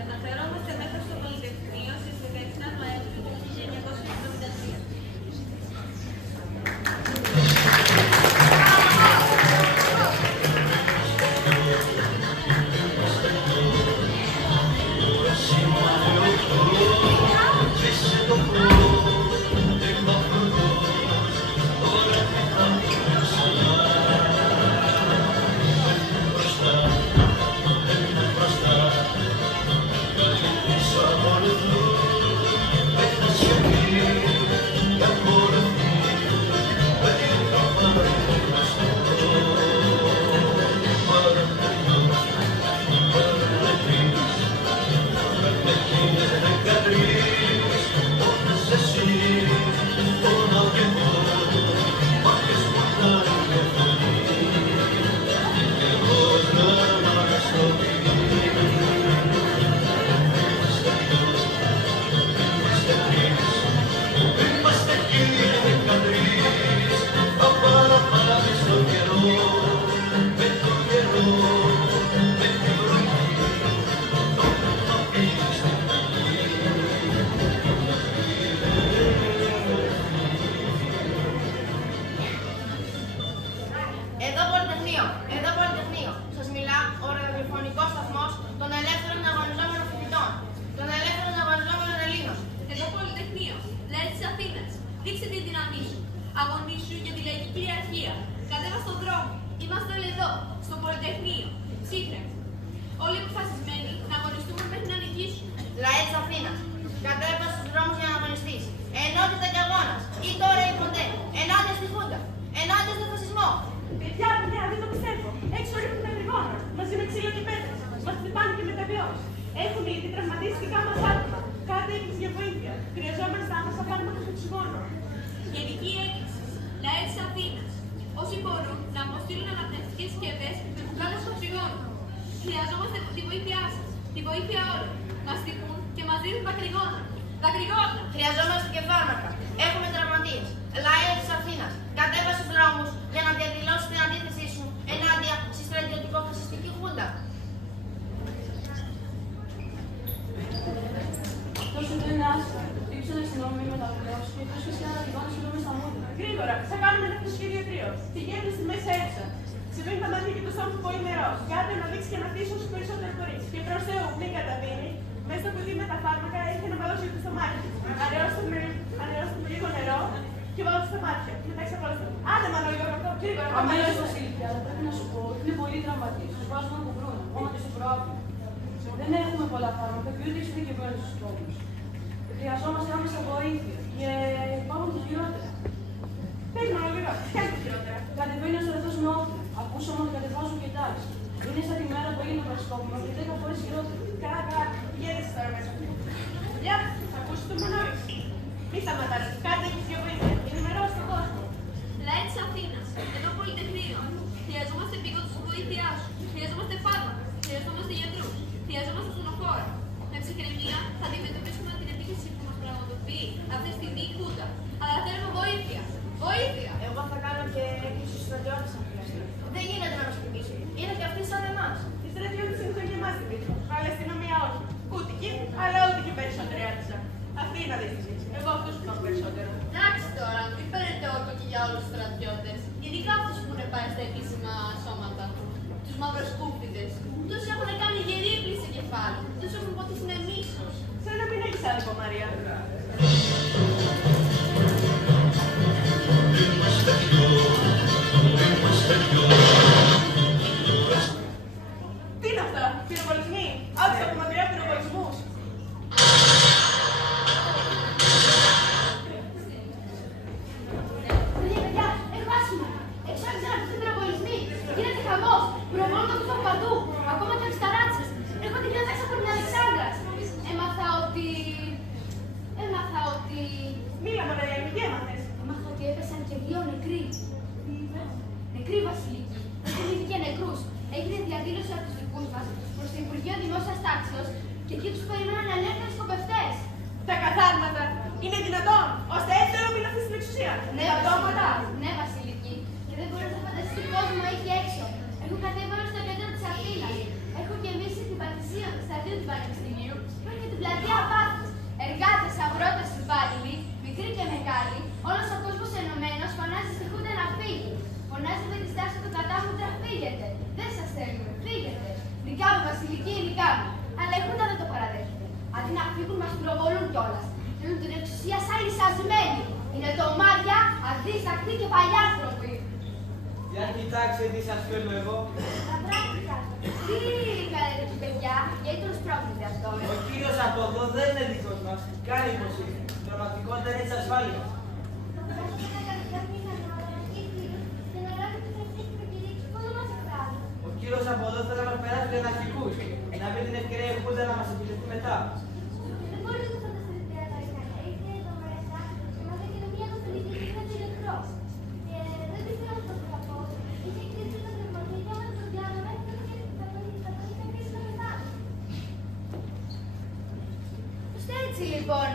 Μεταφερόμαστε μέσα στο Πολυτεχνείο στις 17 Νοέμβρη του 1973. Αγωνίσου για τη λαϊκή κυριαρχία. Κατέβα στον δρόμο. Είμαστε όλοι εδώ, στο Πολυτεχνείο. Ψήφρε. Όλοι αποφασισμένοι να αγωνιστούμε μέχρι να νικήσουμε. Λαέ της Αθήνας. Κατέβα στους δρόμους για να αγωνιστείς. Ενότητα και αγώνας. Ή τώρα ή ποτέ. Ενάντια στη Χούντα. Ενάντια στον φασισμό. Παιδιά, δεν το πιστεύω. Έξω ρίχνουν τα τριγώνα. Μαζί με ξύλο και πέτρες. Μας χτυπάνε και με τα βιός. Έχουν ήδη τραυματίσει δικά μας άτομα. Κάντε έκκληση για βοήθεια. Χρειαζόμαστε άμεσα φάρμακα στο οξυγόνο. Γενική έκκληση. Λαέ της Αθήνας. Όσοι μπορούν να αποστείλουν αναπνευστικές συσκευές με κουκλάδες οξυγόνου. Χρειαζόμαστε τη βοήθειά σας. Τη βοήθεια όλων. Μας τυπούν και μας δίνουν δακρυγόνα. Δακρυγόνα. Χρειαζόμαστε και φάρμακα. Έχουμε τραυματίες. Λαέ της Αθήνας. Κατέβα στους δρόμους για να διαδηλώσει την αντίθεσή σου ενάντια στη στρατιωτικό-φασιστική Χούντα. Αυτό σου είναι άσχημα. Ήψανε στην νόμιμη μεταβολός και εκτός φυσικά να τυγώνεις εδώ μες στα μούτρα. Γρήγορα, θα κάνουμε ένα φυσικηριατρίο. Πηγαίνετε στη μέση έξω. Ξεβαίνει τα μάτια και το στόμα του πολύ νερό. Κάντε να δείξει και να αφήσει όσο περισσότερο χωρίς. Και προς Θεού, μην καταδίνει. Μέσα στο παιδί με τα φάρμακα έχει ένα μπαλόσι του στο μάτι. Ανερώστε με λίγο νερό και βάλτε στα μάτια. Μετά ξαπλώστε. Άντε, Μανώλη, γρήγορα. Αμέσως, Βασίλη, αλλά πρέπει να σου πω ότι είναι πολύ τραυματίες. Τους βάζουν να κουβρούν, ακόμα και στο προάπλιο. Δεν έχουμε πολλά φάρμακα και ούτε εξειδικευμένους στους τόπους. Χρειαζόμαστε άμεσα βοήθεια και πάμε και χειρότερα. Πες μόνο λίγο, τι κάνει χειρότερα. Κατεβαίνει ο στρατός με όπλα. Ακούσαμε ότι κατεβάζουν και τάξη. Είναι σαν τη μέρα που έγινε το πραξικόπημα και 10 φορές χειρότερα. Καλά, πηγαίνεις τώρα μέσα. Γεια, θα ακούσεις το Μανώλη. Μη σταματάς, κάντε και πιο βοήθεια. Ενημερώσει τον κόσμο. Λαέ της Αθήνας. Εδώ Πολυτεχνείο. Χρειαζόμαστε επίγοντος τη βοήθειά σου. Χρειαζόμαστε φάρμακα. Χρειαζόμαστε γιατρούς. στρατιώτες αν χρειαστεί. Δεν γίνεται να μας χτυπήσουν. Είναι και αυτοί σαν εμάς. Οι στρατιώτες είναι σαν και εμάς, Δημήτρη. Αλλά η αστυνομία όχι. Ούτε εκεί, αλλά ούτε και περισσότεροι άτισαν. Αυτή είναι αντίστοιχη. Εγώ αυτούς που κάνω περισσότερο. Εντάξει τώρα, μην παίρνετε όρκο και για όλους τους στρατιώτες. Ειδικά αυτούς που έχουν πάει στα επίσημα σώματα. Τους μαυροσκούφιδες. Τους έχουν κάνει γερή πλήση σε κεφάλι. Τους έχουν ποτίσει με μίσος. Σαν να μην έχεις άδικο, Μαρία. Τι είναι αυτά, πυροβολισμοί. Άκουσα από μακριά πυροβολισμούς. Παιδιά, έχω άσχημα. Έξω να ξαναρχιστούν πυροβολισμοί. Γίνεται χαμός. Πυροβολούν από παντού. Ακόμα και από τις ταράτσες. Έρχονται και μέσα από την Αλεξάνδρας. Έμαθα ότι... Μίλα, Μαρία, τι έμαθες. Έμαθα ότι έπεσαν και 2 νεκροί. Νεκροί βασιλικοί. Δεν θυμήθηκε νεκρούς. Έγινε διαδήλωση από τους δικούς μας προς το Υπουργείο Δημόσιας Τάξεως και εκεί τους περιμέναν ελεύθεροι σκοπευτές. Τα καθάρματα είναι δυνατόν, ώστε έτσι να μην αφήσει την εξουσία. Ναι, τα πτώματα. Ναι, βασιλική. Και δεν μπορείς να φανταστείς τι κόσμο έχει έξω. Έχω κατέβει όλο στο κέντρο της Αθήνας. Έχω γεμίσει την Πατησία του στρατείου του Πανεπιστημίου που έχει την πλατεία Πάθους. Εργάτες, αγρότες, υπάλληλοι, μικροί και μεγάλοι, όλος ο κόσμος ενωμένος φωνάζει στη Χούντα να φύγει. Φωνάζει με τη στάση του κατάμουτρα, φύγετε. Δεν σας θέλουμε, φύγετε. Δικά μου, βασιλική, δικά μου. Αλλά η Χούντα δεν το παραδέχεται. Αντί να φύγουν, μας πυροβολούν κιόλας. Θέλουν την εξουσία σαν λυσασμένοι. Είναι τομάρια, αδίστακτοι και παλιάνθρωποι. Για κοιτάξτε τι σας φέρνω εγώ. Τα πράκτικα. Τι κάνετε εκεί, παιδιά, γιατί τους πρόκειται αυτό. Ο κύριος από εδώ δεν είναι δικός μας. Κάνει πως είναι. Η πραγματικότητα είναι της ασφάλειας. Ο κύριος από εδώ θέλει να μας περάσει για αναρχικούς. Να βρει την ευκαιρία η Χούντα να μας επιτεθεί μετά. Δεν μπορείτε να φανταστείτε Αμερικανά. Ήρθε εδώ μέσα και μας έκανε μια καθολική και ήταν ηλεκτρός. Και δεν πιστεύω στο σκοπό. Είχε κλείσει το πνευματικό και άμα τον διάλογο θα τον είχε κλείσει το μετάλλο. Ώστε έτσι λοιπόν,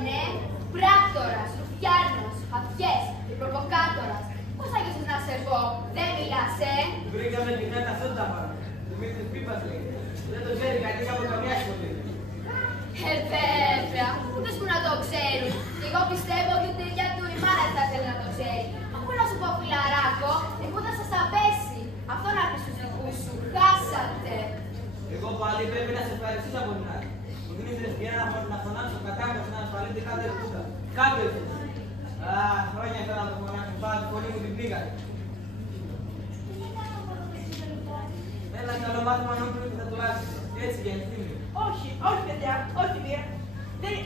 πράκτορας, ρουφιάνος, αυτιές, προβοκάτορας. Πώς θα γιος να σε πω, δεν μιλάς, Βρήκαμε την κάτι αυτό τα πράγματα. Δημήτρης Πίπας λέει. Δεν το ξέρει κανείς από καμιά σχολή. Βέβαια, ούτως που να το ξέρουν. Και εγώ πιστεύω ότι ούτε η ίδια του η μάνα θα θέλει να το ξέρει. Αφού να σου πω, φιλαράκο, εγώ θα σας απέσει. Αυτό να πεις στους δικούς σου. Χάσατε. Εγώ πάλι πρέπει να σε ευχαριστήσω από την άλλη. Μου δίνεις την ευκαιρία να φωνάξω κατάγκαση να ασφαλείται κάθε Χούντα. Κάποιος. Χρόνια ήθελα να το φωνάξω. Πάρα τη φωνή μου την πήγανε. Ένα καλό μάθημα νόμιζα ότι θα τουλάχιστον. Έτσι για ευθύνη. Όχι, όχι, παιδιά, όχι βία.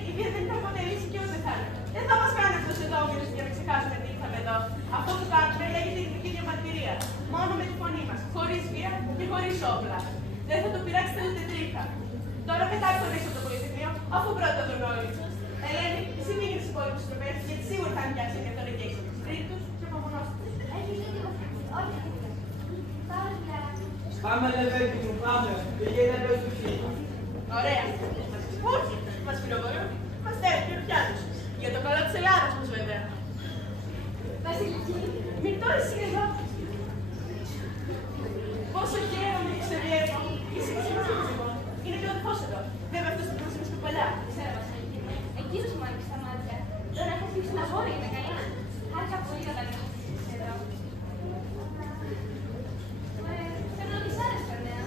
Η βία δεν θα αποτελήσει και ούτε θα είναι. Δεν θα μας κάνει αυτός εδώ ο για να ξεχάσουμε τι ήρθαμε εδώ. Αυτό που κάνουμε λέγεται ειρηνική διαμαρτυρία. Μόνο με τη φωνή μας, χωρίς βία και χωρίς όπλα. Δεν θα το πειράξετε ούτε τρίχα. Τώρα πετάξτε το έξω από το Πολυτεχνείο, αφού πρώτα τον όλοι. Ελένη, εσύ μην γίνεις υπόλοιπους τροπές, γιατί σίγουρα θα νοικιάσει και αυτόν εκεί έξω. Τρίτους και απομονώστες. Πάμε λεβέντη μου, πάμε. Πήγαινε να πες του χείλου. Ωραία. Όχι, μας πυροβολούν. Μας στέλνουν και ρουφιάνους. Για το καλό της Ελλάδας μας βέβαια. Βασιλική, μην τώρα εσύ εδώ. Πόσο χαίρομαι που σε βλέπω. Είσαι και σήμερα λοιπόν. Είναι και ο αδερφός εδώ. Βέβαια αυτός που μας είναι στο παλιά. Ξέρω, Βασιλική. Εκείνος μου άνοιξε τα μάτια. Τώρα έχω αφήσει να βόρει, είναι καλά. Χάρηκα πολύ όταν ήρθες εδώ. Φέρνω τις άλλες Φερνέα.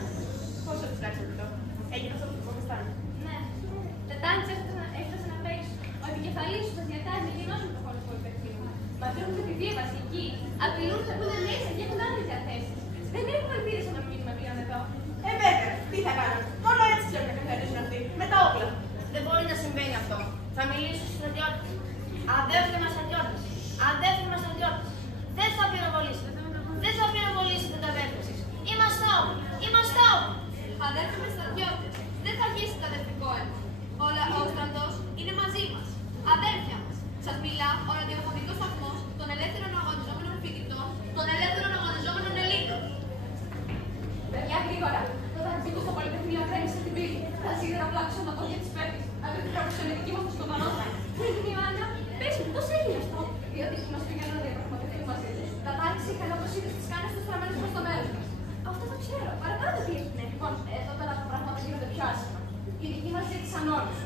Πόσο της τάξεις εδώ. Έγινε αυτό που φοβηθάνε. Ναι. Τετάνης έφτασε να παίξει. Ο επικεφαλής σου σας διατάζει να γινώσουν το χώρο του υπερθύμου. Μας έχουν επιβεί βασικοί. Απειλούν θα πούνε μέσα και έχουν άλλες διαθέσεις. Δεν έχουμε ελπίδες να μείνουμε πλέον εδώ. Βέβαια, τι θα κάνουν. Μόνο έτσι ξέρουν να καθαρίζουν αυτοί. Με τα όπλα. Δεν μπορεί να συμβαίνει αυτό. Θα μιλήσω στους στρατιώτες. Αδέρφια μας στρατιώτες. Αδέρφια μας στρατιώτες. Δεν θα πυροβολήσετε. Δεν θα πυροβολήσετε τα αδέρφια σας. Είμαστε όπλοι. Είμαστε όπλοι. Αδέρφια μας στρατιώτες. Δεν θα αρχίσει το αδερφικό αίμα. Ο στρατός είναι μαζί μας. Αδέρφια μας. Σας μιλά ο ραδιοφωνικός σταθμός των ελεύθερων αγωνιζόμενων φοιτητών, των ελεύθερων αγωνιζόμενων Ελλήνων. Παιδιά, γρήγορα. Το ταξίδι στο Πολυτεχνείο κρέμισε την πύλη. Τα σίδερα πλάκωσαν τα πόδια της πέτρης. Αν δεν την προξενητική μας το σκοτωνόταν. Ιωάννα, πες μου, πώς έγινε αυτό. Διότι μας πήγαιναν να διαπραγματευτούν ζήτησαν όλους.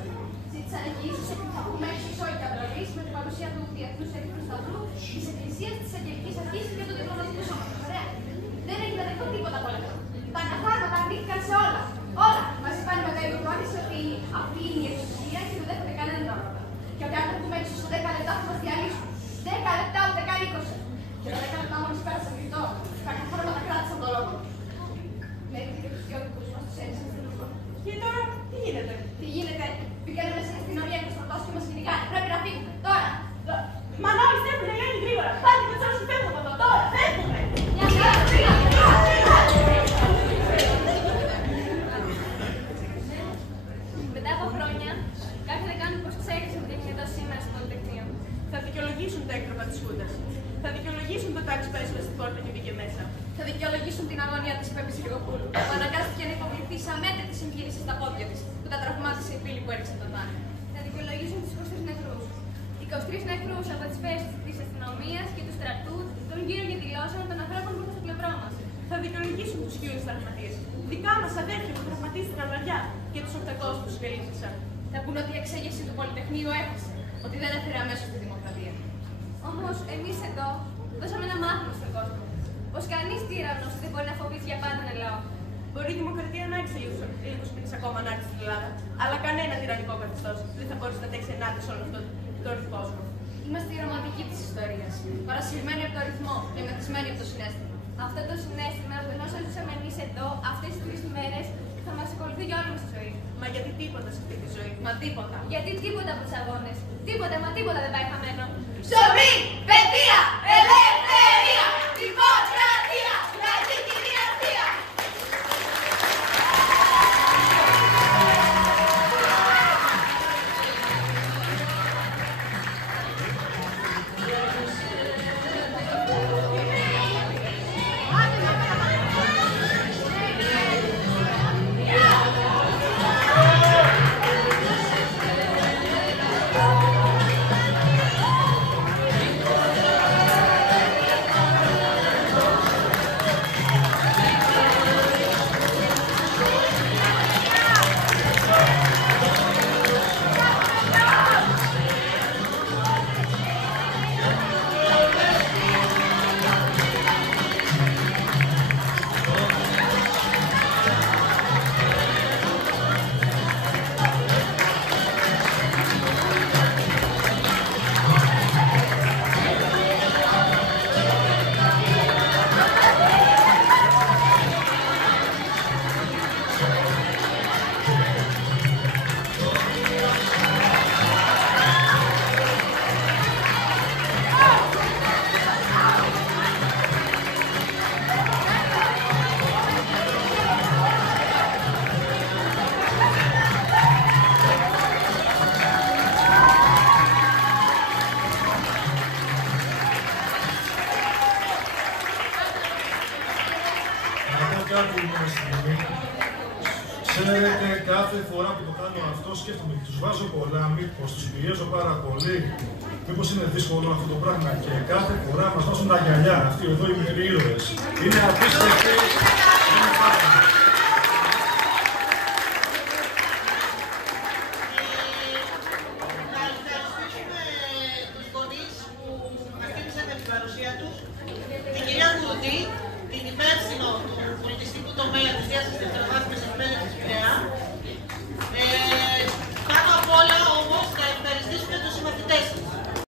Ζήτησαν εγγυήσεις ότι θα πούμε εξισό και αντρολής με την παρουσία του Διεθνούς Ερυθρού Σταυρού, της Εκκλησίας, της Αγγελικής Αρχής και του Διπλωματικού Σώματος. Ωραία. Δεν έγινε δεκτό τίποτα από όλα αυτά. Τα καθάρματα αρνήθηκαν σε όλα. Όλα. Μας είπαν μετά η υποχώρηση ότι αυτή είναι η εξουσία και δεν δέχονται κανέναν όνομα. Και ότι αν θα πούμε εξίσου 10 λεπτά θα μας διαλύσουν. 10 λεπτά, ούτε καν 20. Και τα 10 λεπτά μόλις πέρασαν γρητό. Τα καθάρματα κράτησαν τον λόγο. Μέχρι και τους δυο δικούς μας τους έριξαν στην ουρά. Και τώρα, τι γίνεται? Τι γίνεται? Πήγανε μέσα στην αστυνομία και στρατός και μας κυνηγάνε. Πρέπει να φύγουμε. Τώρα. Μανώλη, φεύγουνε, Ελένη, γρήγορα. Πάλι και τους άλλους φεύγουν από εδώ. Τώρα, φεύγουνε. Μετά από χρόνια, κάποιοι δεν κάνουν πως ξέχασαν ότι έγινε εδώ σήμερα στο Πολυτεχνείο. Θα δικαιολογήσουν το έκτροπα της Χούντας. Θα δικαιολογήσουν το τάξη που έσπασε στην πόρτα και μπήκε μέσα. Θα δικαιολογήσουν την αγωνία της Πέπης Ριγοπούλου, που αναγκάστηκε να υποβληθεί σε αμέτρητη συγκίνηση στα πόδια της, που τα τραυμάτισε η πύλη που έριξε τον τάξη. Θα δικαιολογήσουν τους 23 νεκρούς. 23 νεκρούς από τις φέσεις της αστυνομίας και του στρατού, των γύρω και δηλώσεων των ανθρώπων που ήταν στο πλευρό μας. Θα δικαιολογήσουν τους 1000 τραυματίες. Δικά μας αδέρφια που τραυματίστηκαν βαριά και τους 800 που συμπερίληψαν. Θα πούνε ότι η εξέγερση του Πολυτεχνείου έχασε, ότι δεν έφερε αμέσως τη δημοκρατία. Όμως, εμείς εδώ δώσαμε ένα μάθημα στον κόσμο. Πως κανείς τύραννος δεν μπορεί να φοβήσει για πάντα ένα λαό. Μπορεί η δημοκρατία να άρχισε λίγους μήνες ακόμα να άρχισε στην Ελλάδα, αλλά κανένα τυραννικό καθεστώς δεν θα μπορούσε να τρέξει ενάντια σε όλο αυτό τον κόσμο. Είμαστε η ρομαντική της ιστορίας, παρασυρμένοι από το ρυθμό και μεθυσμένοι από το συναίσθημα. Αυτό το συναίσθημα, το ενώ ζούσαμε εμείς εδώ αυτές τις 3 ημέρες, θα μας ακολουθεί για όλη μας τη ζωή. Μα γιατί τίποτα σε αυτή τη ζωή? Μα τίποτα. Γιατί τίποτα από τους αγώνες. Τίποτα, μα τίποτα δεν πάει χαμένο. Ζωή, παιδεία, ελευθερία, δημοκρατία, λαϊκή κυριαρχία. Ξέρετε, κάθε φορά που το κάνω αυτό σκέφτομαι ότι τους βάζω πολλά, μήπως τους πιέζω πάρα πολύ, μήπως είναι δύσκολο αυτό το πράγμα και κάθε φορά μας βάζουν τα γυαλιά, αυτοί εδώ οι μικροί ήρωες. Είναι απίστευτοι, είναι πάρα. Να ευχαριστήσουμε τους γονείς που μας τίμησαν με την παρουσία τους, την κυρία Κούτη, την υπεύθυνο του πολιτιστικού τομέα της Διάσης Δευτεροβάθμιας